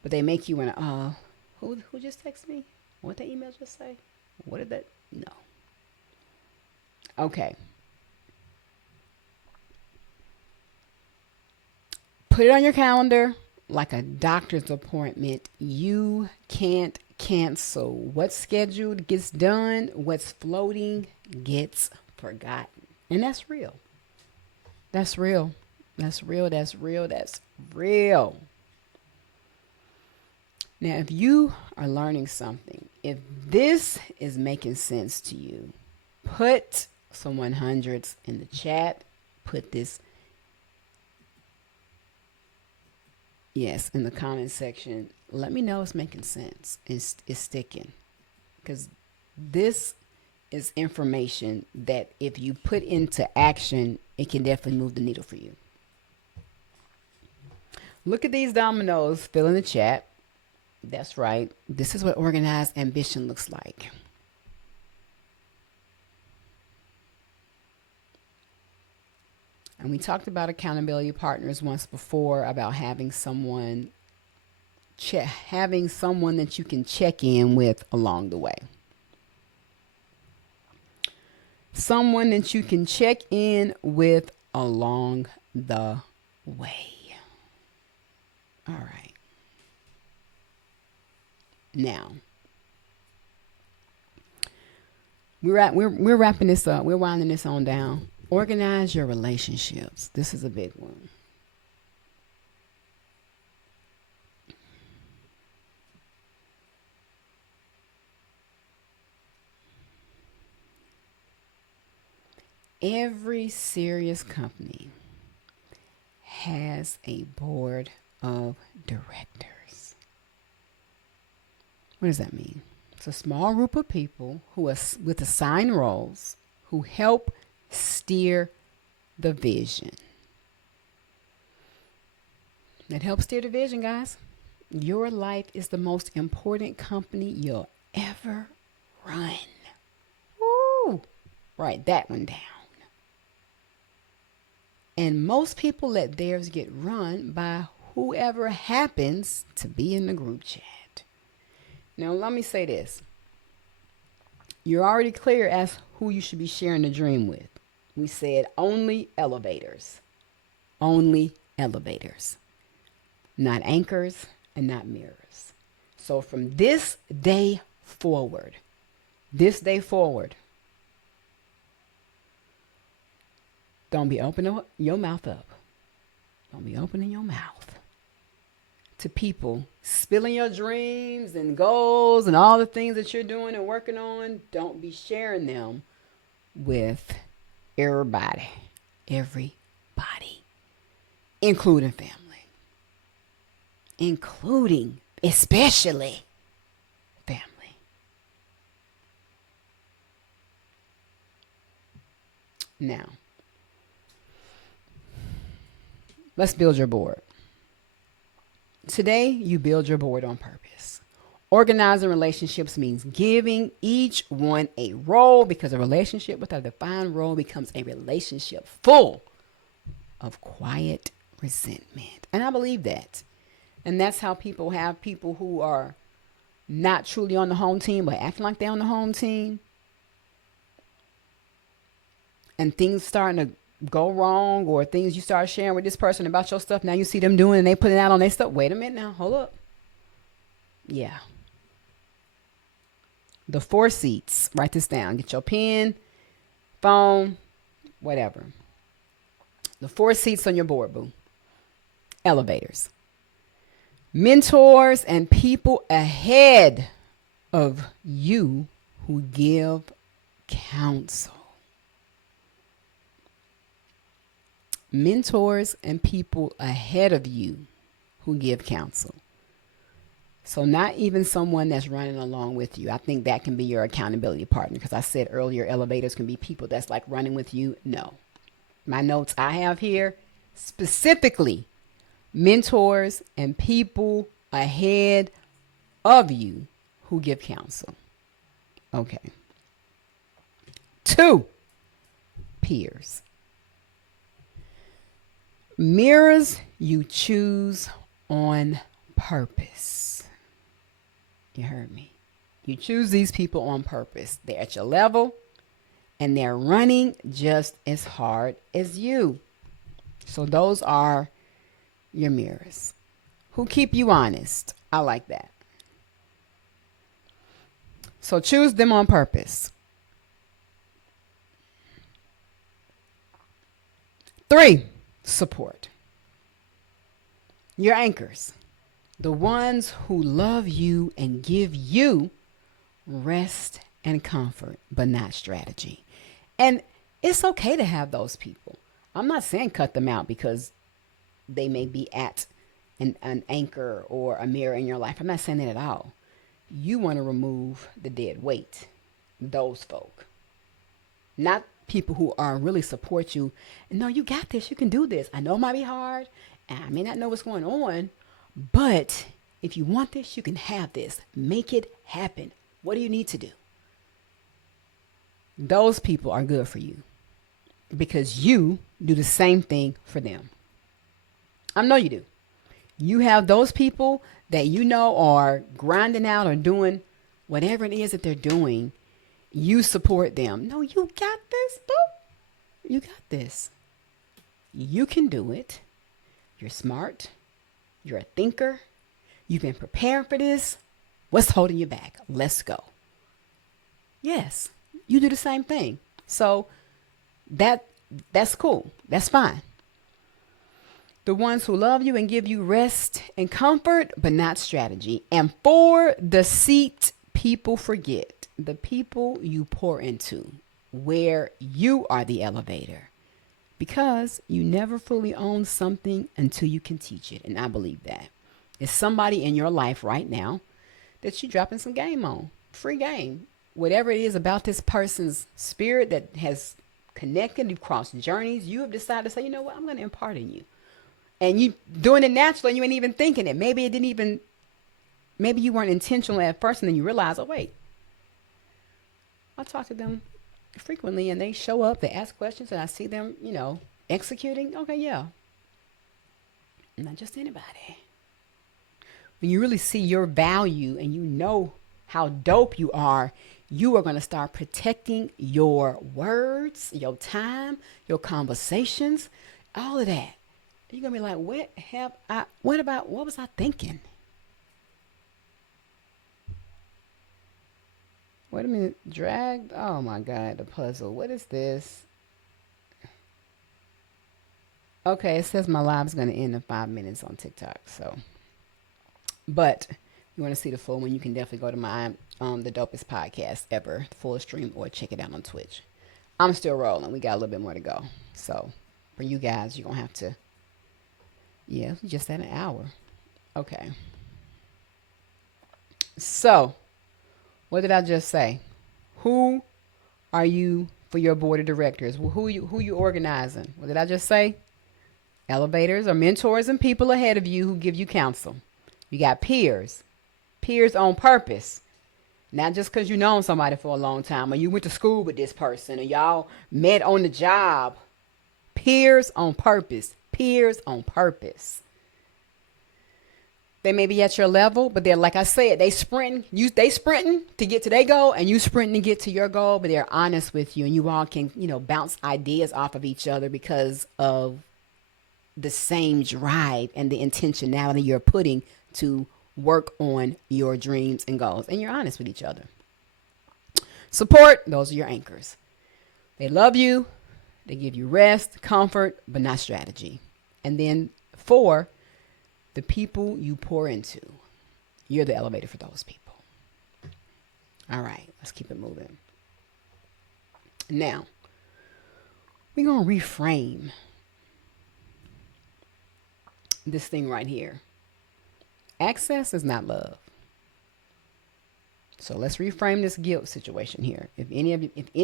but they make you want to, who just texted me? What did that email just say? What did that? No. Okay. Put it on your calendar like a doctor's appointment. You can't cancel. What's scheduled gets done. What's floating gets forgotten. And that's real. That's real. That's real. That's real. That's real. Now, if you are learning something, if this is making sense to you, put some 100s in the chat. Put this, yes, in the comment section. Let me know it's making sense. It's sticking. Because this is information that if you put into action, it can definitely move the needle for you. Look at these dominoes. Fill in the chat. That's right. This is what organized ambition looks like. And we talked about accountability partners once before, about having someone that you can check in with along the way. Someone that you can check in with along the way. All right. Now, we're wrapping this up. We're winding this on down. Organize your relationships. This is a big one. Every serious company has a board of directors. What does that mean? It's a small group of people who are with assigned roles who help steer the vision. That helps steer the vision, guys. Your life is the most important company you'll ever run. Woo! Write that one down. And most people let theirs get run by whoever happens to be in the group chat. Now, let me say this. You're already clear as who you should be sharing the dream with. We said only elevators. Only elevators. Not anchors and not mirrors. So from this day forward, don't be opening your mouth up. Don't be opening your mouth to people spilling your dreams and goals and all the things that you're doing and working on. Don't be sharing them with everybody. Everybody. Including family. Including, especially, family. Now, let's build your board. Today, you build your board on purpose. Organizing relationships means giving each one a role, because a relationship with a defined role becomes a relationship full of quiet resentment. And I believe that. And that's how people have people who are not truly on the home team, but acting like they're on the home team. And things starting to go wrong, or things you start sharing with this person about your stuff. Now you see them doing and they put it out on their stuff. Wait a minute now. Hold up. Yeah. The 4 seats. Write this down. Get your pen, phone, whatever. The 4 seats on your board, boo. Elevators. Mentors and people ahead of you who give counsel. Mentors and people ahead of you who give counsel. So not even someone that's running along with you. I think that can be your accountability partner, because I said earlier, elevators can be people that's like running with you. No. My notes I have here, specifically mentors and people ahead of you who give counsel. Okay. 2, peers. Mirrors you choose on purpose. You heard me. You choose these people on purpose. They're at your level and they're running just as hard as you. So those are your mirrors who keep you honest. I like that. So choose them on purpose. 3, support. Your anchors. The ones who love you and give you rest and comfort, but not strategy. And it's okay to have those people. I'm not saying cut them out because they may be at an anchor or a mirror in your life. I'm not saying that at all. You want to remove the dead weight. Those folk. Not people who are really support you. No, you got this. You can do this. I know it might be hard. And I may not know what's going on. But if you want this, you can have this. Make it happen. What do you need to do? Those people are good for you because you do the same thing for them. I know you do. You have those people that you know are grinding out or doing whatever it is that they're doing. You support them. No, you got this, boo. You got this. You can do it. You're smart. You're a thinker. You've been preparing for this. What's holding you back? Let's go. Yes, you do the same thing. So that's cool. That's fine. The ones who love you and give you rest and comfort, but not strategy. And 4, the seat people forget. The people you pour into, where you are the elevator. Because you never fully own something until you can teach it. And I believe that. It's somebody in your life right now that you're dropping some game on. Free game. Whatever it is about this person's spirit that has connected, you've crossed journeys, you have decided to say, you know what, I'm going to impart in you. And you doing it naturally, and you ain't even thinking it. Maybe you weren't intentional at first, and then you realize, oh, wait. I talk to them frequently, and they show up, they ask questions, and I see them, executing. Okay, yeah. Not just anybody. When you really see your value and you know how dope you are, you are going to start protecting your words, your time, your conversations, all of that. You're going to be like, what was I thinking? Wait a minute, dragged? Oh my God, the puzzle. What is this? Okay, it says my live is going to end in 5 minutes on TikTok. So, but you want to see the full one, you can definitely go to my the dopest podcast ever, full stream, or check it out on Twitch. I'm still rolling. We got a little bit more to go. So, for you guys, you're going to have to, yeah, just at an hour. Okay. So, what did I just say? Who are you for your board of directors? Who you organizing? What did I just say? Elevators are mentors and people ahead of you who give you counsel. You got peers. Peers on purpose. Not just because you known somebody for a long time or you went to school with this person or y'all met on the job. Peers on purpose. Peers on purpose. They may be at your level, but they're, like I said, they sprinting to get to their goal and you sprinting to get to your goal, but they're honest with you and you all can, bounce ideas off of each other because of the same drive and the intentionality you're putting to work on your dreams and goals. And you're honest with each other. Support, those are your anchors. They love you. They give you rest, comfort, but not strategy. And then 4, the people you pour into. You're the elevator for those people. All right, let's keep it moving. Now, we're going to reframe this thing right here. Access is not love. So let's reframe this guilt situation here. If any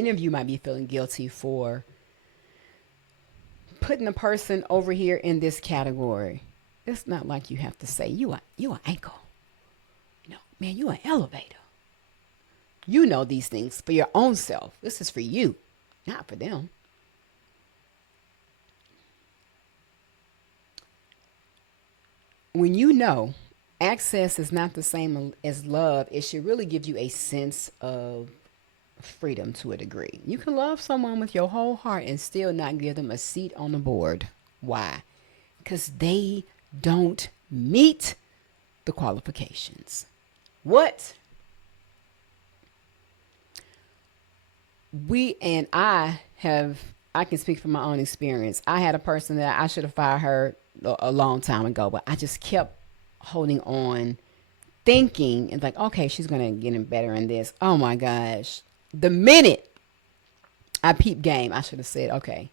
of you might be feeling guilty for putting a person over here in this category, it's not like you have to say you are ankle. Man, you an elevator. You know these things for your own self. This is for you, not for them. When you know access is not the same as love, it should really give you a sense of freedom to a degree. You can love someone with your whole heart and still not give them a seat on the board. Why? Because they don't meet the qualifications. What? I can speak from my own experience. I had a person that I should have fired her a long time ago, but I just kept holding on, thinking and like, okay, she's gonna get better in this. Oh my gosh. The minute I peeped game, I should have said, okay,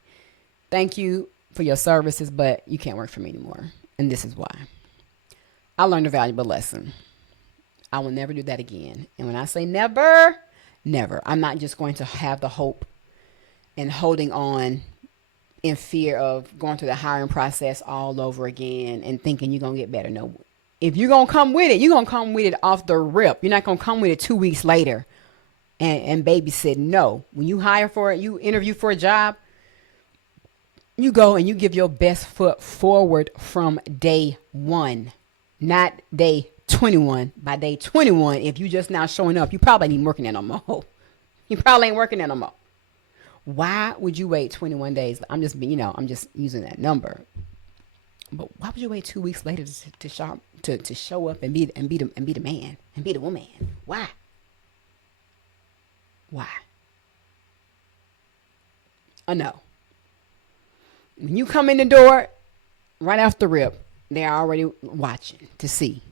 thank you for your services, but you can't work for me anymore. And this is why. I learned a valuable lesson. I will never do that again. And when I say never, never. I'm not just going to have the hope and holding on in fear of going through the hiring process all over again and thinking you're going to get better. No. If you're going to come with it, you're going to come with it off the rip. You're not going to come with it 2 weeks later and babysit. No. When you hire for it, you interview for a job, you go and you give your best foot forward from day 1, not day 21. By day 21, if you just now showing up, you probably ain't working there no more. You probably ain't working there no more. Why would you wait 21 days? I'm just using that number. But why would you wait 2 weeks later to show up and be the man and be the woman? Why? Why? No. When you come in the door, right off the rip, they're already watching to see.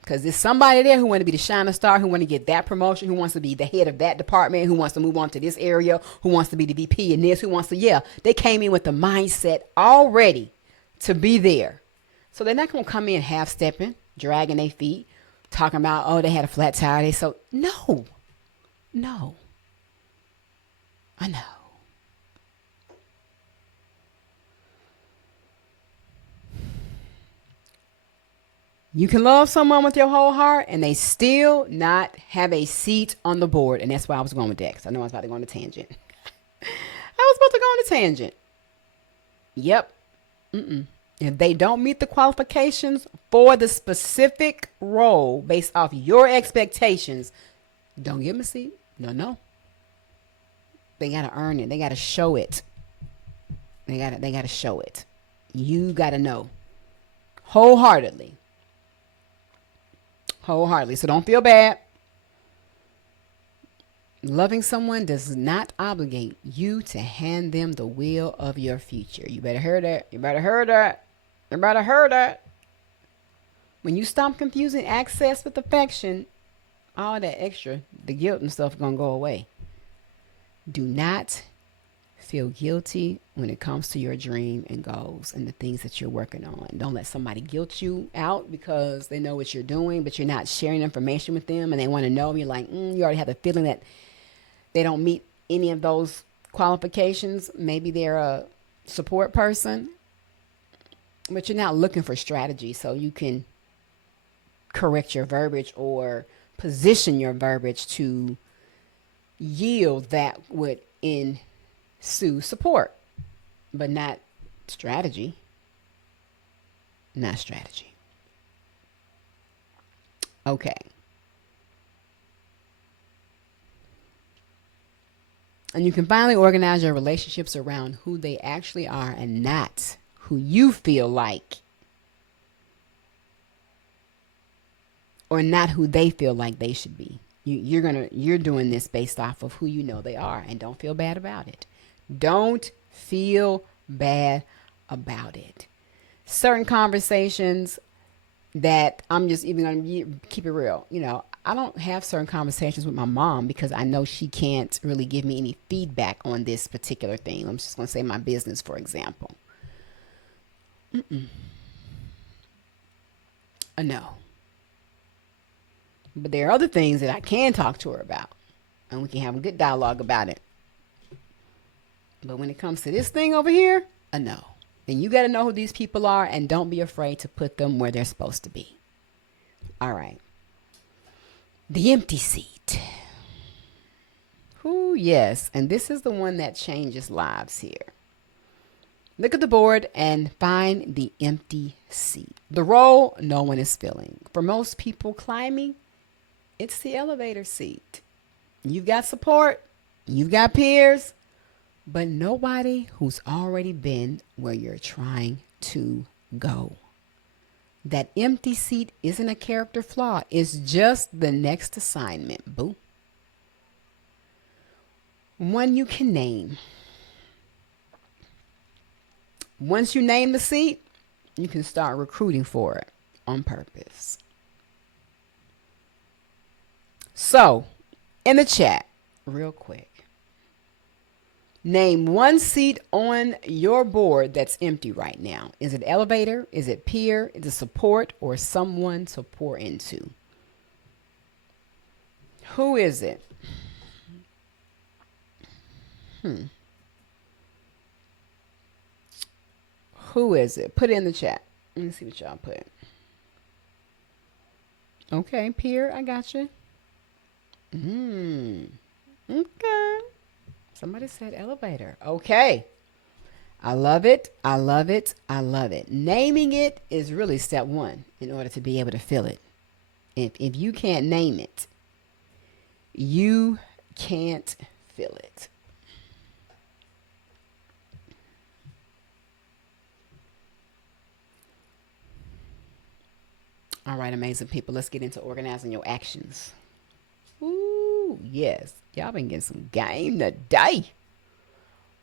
Because there's somebody there who want to be the shining star, who want to get that promotion, who wants to be the head of that department, who wants to move on to this area, who wants to be the VP in this, who wants to, they came in with the mindset already to be there. So they're not going to come in half-stepping, dragging their feet, talking about, oh, they had a flat tire. No. I know. You can love someone with your whole heart and they still not have a seat on the board. And that's why I was going with that, because I know I was about to go on a tangent. Yep. If they don't meet the qualifications for the specific role based off your expectations, Don't give them a seat. No. They got to earn it. They got to show it. They got to show it. You got to know wholeheartedly. So don't feel bad. Loving someone does not obligate you to hand them the wheel of your future. You better hear that. You better hear that. You better hear that. When you stop confusing access with affection, all that extra, the guilt and stuff, gonna go away. Do not feel guilty when it comes to your dream and goals and the things that you're working on. Don't let somebody guilt you out because they know what you're doing, but you're not sharing information with them and they want to know. And you're like, you already have a feeling that they don't meet any of those qualifications. Maybe they're a support person, but you're not looking for strategy so you can correct your verbiage or position your verbiage to yield that would ensue support, but not strategy. Not strategy. Okay. And you can finally organize your relationships around who they actually are and not who you feel like, or not who they feel like they should be. You're doing this based off of who you know they are, and don't feel bad about it. Don't feel bad about it. Certain conversations that I'm just even going to keep it real. I don't have certain conversations with my mom because I know she can't really give me any feedback on this particular thing. I'm just going to say my business, for example. No. But there are other things that I can talk to her about, and we can have a good dialogue about it. But when it comes to this thing over here, no. And you got to know who these people are, and don't be afraid to put them where they're supposed to be. All right. The empty seat. Ooh, yes. And this is the one that changes lives here. Look at the board and find the empty seat. The role no one is filling. For most people climbing, it's the elevator seat. You've got support, you've got peers, but nobody who's already been where you're trying to go. That empty seat isn't a character flaw. It's just the next assignment, boo. One you can name. Once you name the seat, you can start recruiting for it on purpose. So, in the chat, real quick, name one seat on your board that's empty right now. Is it elevator? Is it peer? Is it support or someone to pour into? Who is it? Who is it? Put it in the chat. Let me see what y'all put. Okay, peer, I got you. Okay. Somebody said elevator. Okay. I love it. I love it. I love it. Naming it is really step one in order to be able to feel it. If you can't name it, you can't feel it. All right, amazing people. Let's get into organizing your actions. Ooh, yes. Y'all been getting some game today.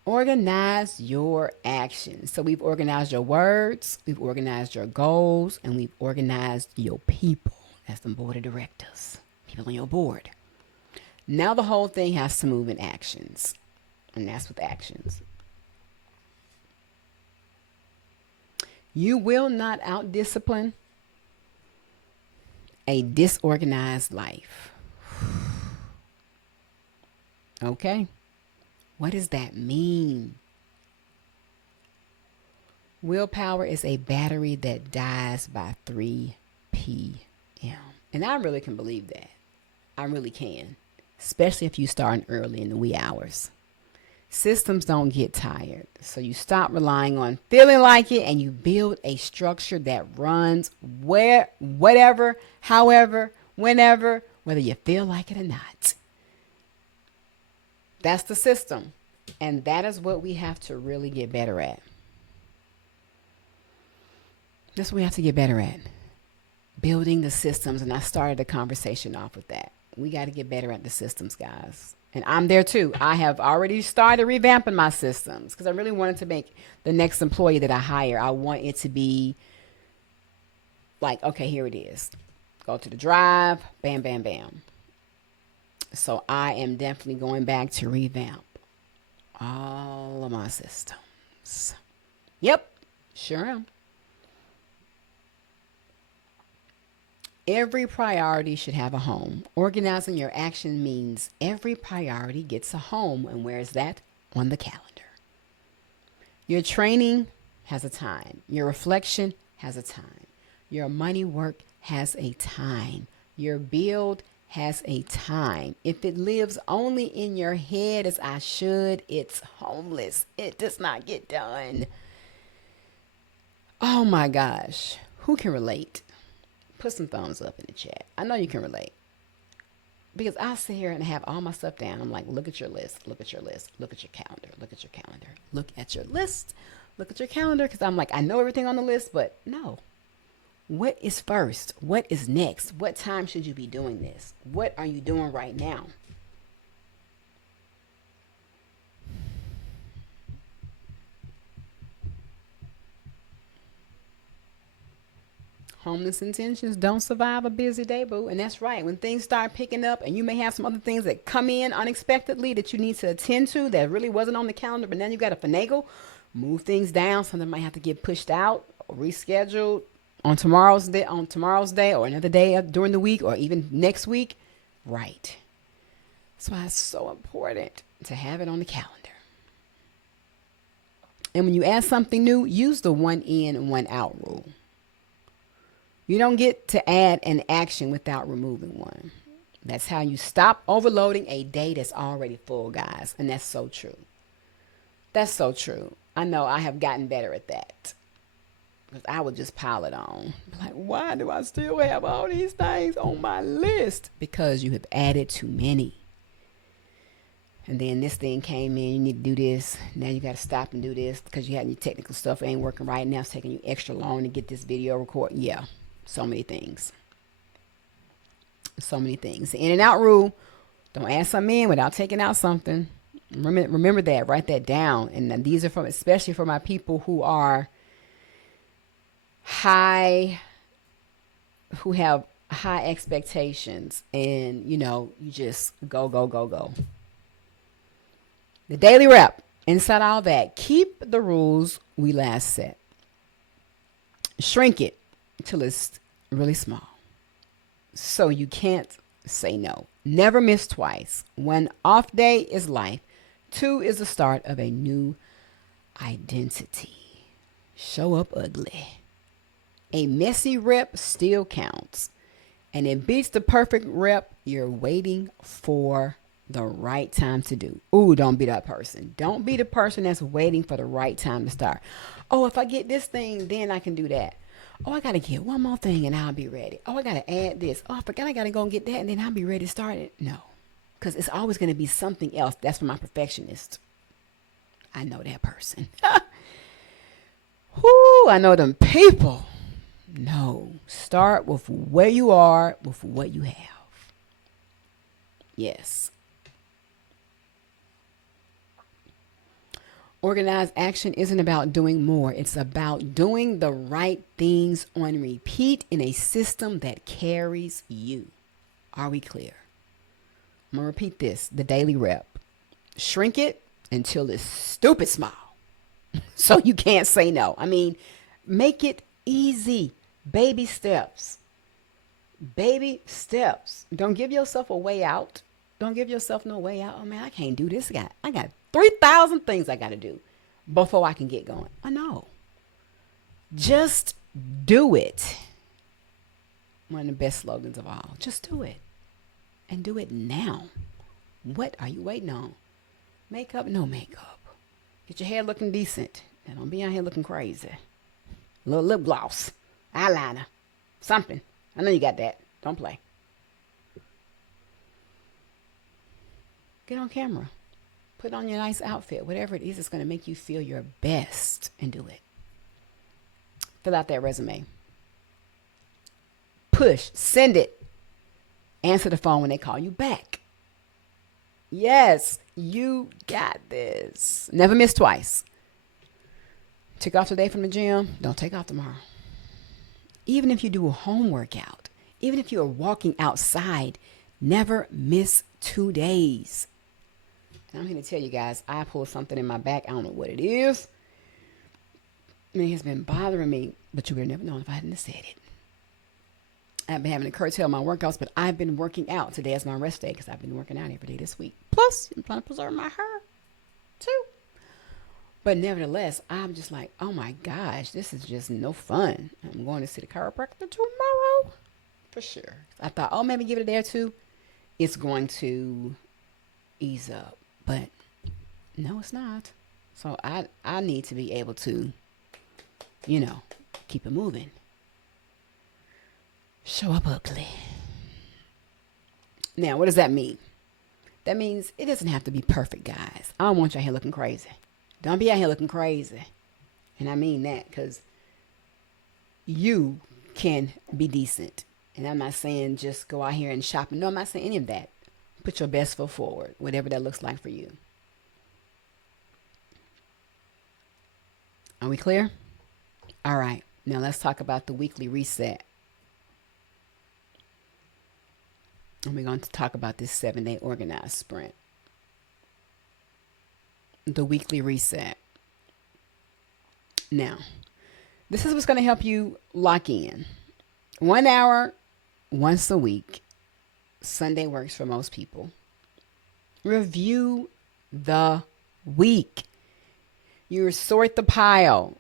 Organize your actions. So we've organized your words, we've organized your goals, and we've organized your people. That's the board of directors. People on your board. Now the whole thing has to move in actions. And that's with actions. You will not out-discipline a disorganized life. Okay. What does that mean? Willpower is a battery that dies by 3 p.m. And I really can believe that. I really can. Especially if you start early in the wee hours. Systems don't get tired. So you stop relying on feeling like it and you build a structure that runs where, whatever, however, whenever, whether you feel like it or not. That's the system. And that is what we have to really get better at. That's what we have to get better at. Building the systems. And I started the conversation off with that. We got to get better at the systems, guys. And I'm there too. I have already started revamping my systems because I really wanted to make the next employee that I hire, I want it to be like, okay, here it is. Go to the drive, bam, bam, bam. So I am definitely going back to revamp all of my systems. Yep, sure am. Every priority should have a home. Organizing your action means every priority gets a home. And where is that? On the calendar. Your training has a time. Your reflection has a time. Your money work has a time. Your build has a time. If it lives only in your head as I should, it's homeless. It does not get done. Oh my gosh. Who can relate? Put some thumbs up in the chat. I know you can relate. Because I sit here and have all my stuff down. I'm like, look at your list. Look at your list. Look at your calendar. Look at your calendar. Look at your list. Look at your calendar. Because I'm like, I know everything on the list, but no. What is first? What is next? What time should you be doing this? What are you doing right now? Homeless intentions don't survive a busy day, boo. And that's right. When things start picking up and you may have some other things that come in unexpectedly that you need to attend to that really wasn't on the calendar, but now you got to finagle, move things down. Something might have to get pushed out or rescheduled on tomorrow's day or another day during the week or even next week. Right. That's why it's so important to have it on the calendar. And when you add something new, use the one in, one out rule. You don't get to add an action without removing one. That's how you stop overloading a day that's already full, guys. And that's so true. That's so true. I know I have gotten better at that. Because I would just pile it on. Like, why do I still have all these things on my list? Because you have added too many. And then this thing came in, you need to do this. Now you got to stop and do this because you had your technical stuff ain't working right now. It's taking you extra long to get this video recorded. Yeah. So many things. So many things. The in and out rule. Don't add something in without taking out something. Remember that. Write that down. And these are from, especially for my people who are who have high expectations. And, you just go, go, go, go. The daily rep. Inside all that, keep the rules we last set. Shrink it till it's really small. So you can't say no. Never miss twice. 1 off day is life. 2 is the start of a new identity. Show up ugly. A messy rep still counts. And it beats the perfect rep you're waiting for the right time to do. Ooh, don't be that person. Don't be the person that's waiting for the right time to start. Oh, if I get this thing, then I can do that. Oh, I got to get one more thing and I'll be ready. Oh, I got to add this. Oh, I forgot I got to go and get that and then I'll be ready to start it. No, because it's always going to be something else. That's for my perfectionist. I know that person. Whoo, I know them people. No, start with where you are, with what you have. Yes. Organized action isn't about doing more. It's about doing the right things on repeat in a system that carries you. Are we clear? I'm going to repeat this. The daily rep. Shrink it until it's stupid small. So you can't say no. I mean, make it easy. Baby steps. Baby steps. Don't give yourself a way out. Don't give yourself no way out. Oh, man, I can't do this. I got 3,000 things I got to do before I can get going. I know. Just do it. One of the best slogans of all. Just do it. And do it now. What are you waiting on? Makeup? No makeup. Get your hair looking decent. And don't be out here looking crazy. A little lip gloss. Eyeliner. Something. I know you got that. Don't play. Get on camera. Put on your nice outfit. Whatever it is that's going to make you feel your best, and do it. Fill out that resume. Push. Send it. Answer the phone when they call you back. Yes, you got this. Never miss twice. Took off today from the gym. Don't take off tomorrow. Even if you do a home workout, even if you are walking outside, never miss 2 days. And I'm here to tell you guys, I pulled something in my back. I don't know what it is. I mean, it's been bothering me, but you would have never known if I hadn't have said it. I've been having to curtail my workouts, but I've been working out. Today is my rest day because I've been working out every day this week. Plus, I'm trying to preserve my hair, too. But nevertheless, I'm just like, oh my gosh, this is just no fun. I'm going to see the chiropractor tomorrow for sure. I thought, oh, maybe give it a day or two. It's going to ease up. But no, it's not. So I need to be able to, keep it moving. Show up ugly. Now, what does that mean? That means it doesn't have to be perfect, guys. I don't want you out here looking crazy. Don't be out here looking crazy. And I mean that because you can be decent. And I'm not saying just go out here and shop. No, I'm not saying any of that. Put your best foot forward, whatever that looks like for you. Are we clear? All right. Now let's talk about the weekly reset. And we're going to talk about this 7-day organized sprint. The weekly reset. Now, this is what's going to help you lock in. 1 hour once a week. Sunday works for most people. Review the week. You sort the pile.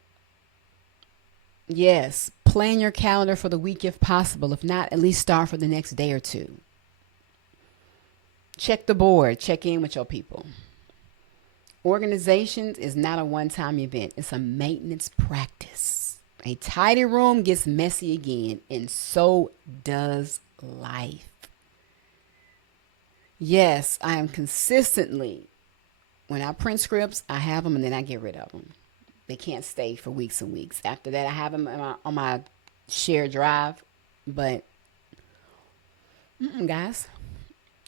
Yes, plan your calendar for the week if possible. If not, at least start for the next day or two. Check the board. Check in with your people. Organizations is not a one-time event. It's a maintenance practice. A tidy room gets messy again, and so does life. Yes, I am consistently, when I print scripts, I have them and then I get rid of them. They can't stay for weeks and weeks. After that, I have them on my shared drive. But, guys,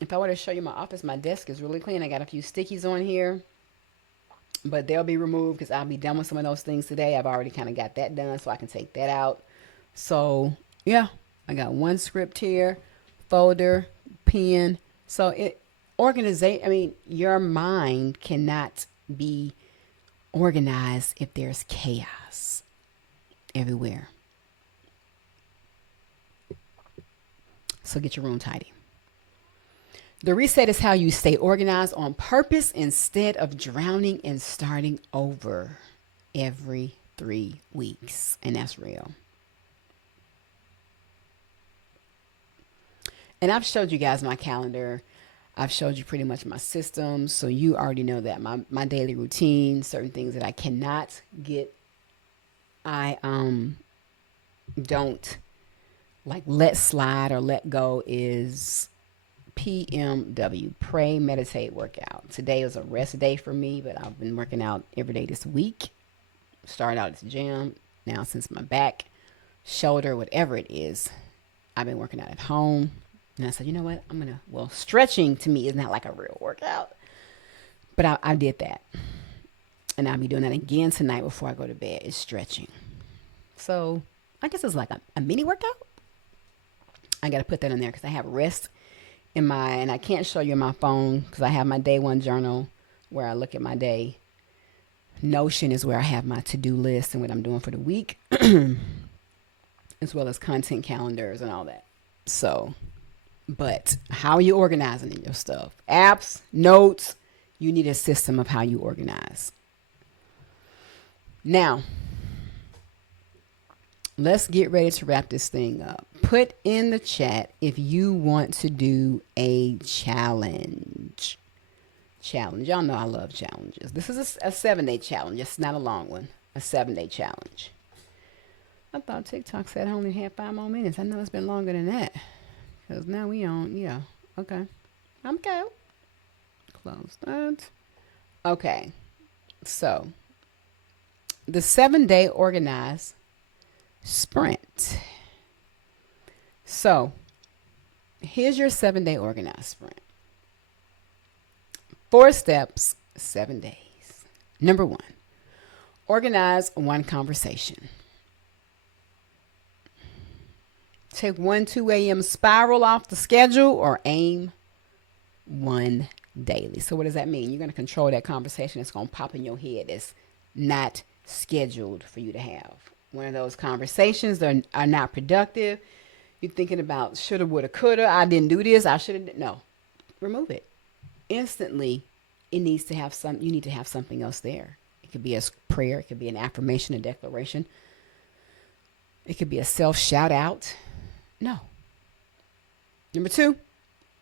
if I were to show you my office, my desk is really clean. I got a few stickies on here, but they'll be removed because I'll be done with some of those things today. I've already kind of got that done, so I can take that out. So, yeah, I got one script here, folder, pen. So your mind cannot be organized if there's chaos everywhere. So get your room tidy. The reset is how you stay organized on purpose instead of drowning and starting over every 3 weeks. And that's real. And I've showed you guys my calendar. I've showed you pretty much my systems. So you already know that my daily routine, certain things that I cannot get, I don't like let slide or let go is PMW, pray, meditate, workout. Today was a rest day for me, but I've been working out every day this week. Started out at the gym. Now since my back, shoulder, whatever it is, I've been working out at home. And I said, you know what? Stretching to me is not like a real workout. But I did that. And I'll be doing that again tonight before I go to bed, is stretching. So I guess it's like a mini workout. I got to put that in there because I have rest and I can't show you in my phone because I have my day one journal where I look at my day. Notion is where I have my to-do list and what I'm doing for the week, as well as content calendars and all that. So, but how are you organizing in your stuff? Apps, notes, you need a system of how you organize. Now, let's get ready to wrap this thing up. Put in the chat if you want to do a challenge. Y'all know I love challenges. This is a 7-day challenge. It's not a long one. A 7-day challenge. I thought TikTok said I only had 5 more minutes. I know it's been longer than that. Because now we on, yeah. Okay. I'm cool. close that. Okay. So, the 7-day organized sprint. So, here's your 7-day organized sprint. 4 steps, 7 days. Number 1, organize one conversation. Take 2 a.m. spiral off the schedule or aim one daily. So what does that mean? You're going to control that conversation that's going to pop in your head that's not scheduled for you to have. One of those conversations that are not productive. You're thinking about shoulda, woulda, coulda. I didn't do this. I should have. No, remove it instantly. It needs to have some. You need to have something else there. It could be a prayer. It could be an affirmation, a declaration. It could be a self shout out. No. Number 2,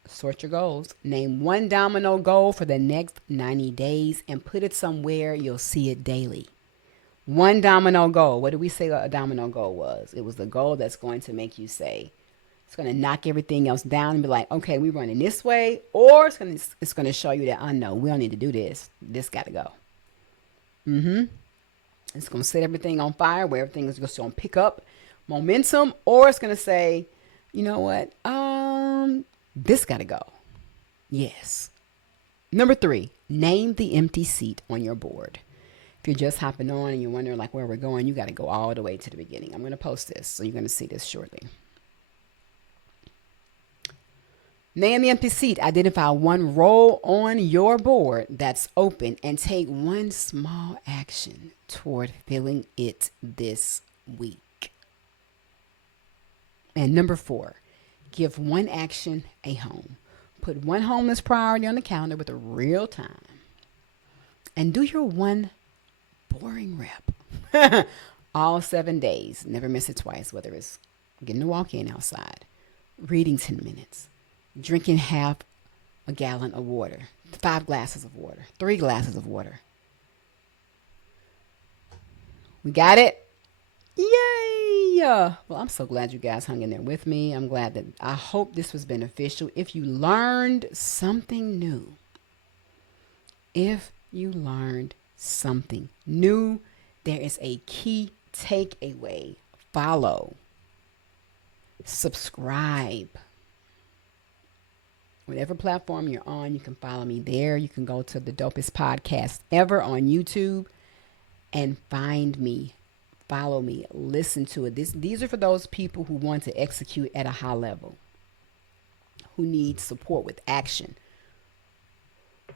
sort your goals. Name one domino goal for the next 90 days and put it somewhere you'll see it daily. One domino goal. What did we say a domino goal was? It was the goal that's going to make you say, it's going to knock everything else down and be like, okay, we're running this way. Or it's going to show you that, I know, we don't need to do this. This got to go. It's going to set everything on fire where everything is just going to pick up momentum. Or it's going to say, you know what? This got to go. Yes. Number 3, name the empty seat on your board. If you're just hopping on and you're wondering like where we're going, you got to go all the way to the beginning. I'm going to post this, so you're going to see this shortly. Name the empty seat. Identify one role on your board that's open and take one small action toward filling it this week. And number 4, give one action a home. Put one homeless priority on the calendar with a real time. And do your one boring rep. All 7 days. Never miss it twice, whether it's getting a walk in outside, reading 10 minutes, drinking half a gallon of water, 5 glasses of water, 3 glasses of water. We got it? Yay! Well, I'm so glad you guys hung in there with me. I'm glad that I hope this was beneficial. If you learned something new, there is a key takeaway. Follow. Subscribe. Whatever platform you're on, you can follow me there. You can go to the dopest podcast ever on YouTube and find me. Follow me. Listen to it. These are for those people who want to execute at a high level, who need support with action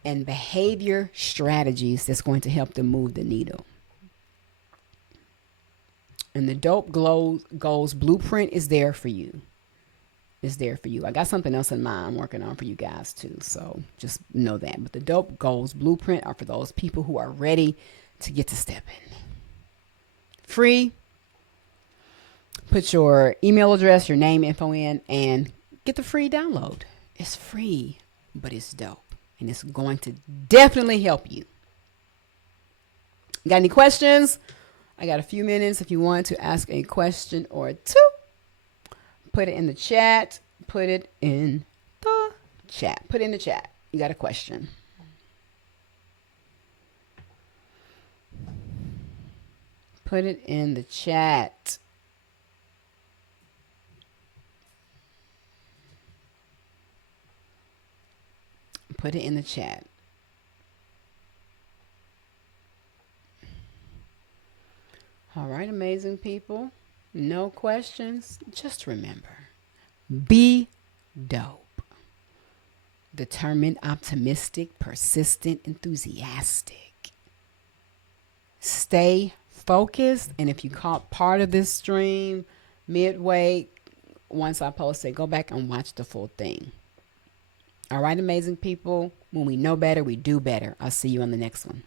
and behavior strategies that's going to help them move the needle. And the Dope Goals Blueprint is there for you. It's there for you. I got something else in mind I'm working on for you guys too. So just know that. But the Dope Goals Blueprint are for those people who are ready to get to stepping. Free. Put your email address, your name, info in, and get the free download. It's free, but it's dope. And it's going to definitely help you. Got any questions? I got a few minutes if you want to ask a question or two. Put it in the chat. Put it in the chat. You got a question. Put it in the chat. Put it in the chat. All right, amazing people. No questions. Just remember, be dope. Determined, optimistic, persistent, enthusiastic. Stay focused. And if you caught part of this stream midway, once I post it, go back and watch the full thing. All right, amazing people. When we know better, we do better. I'll see you on the next one.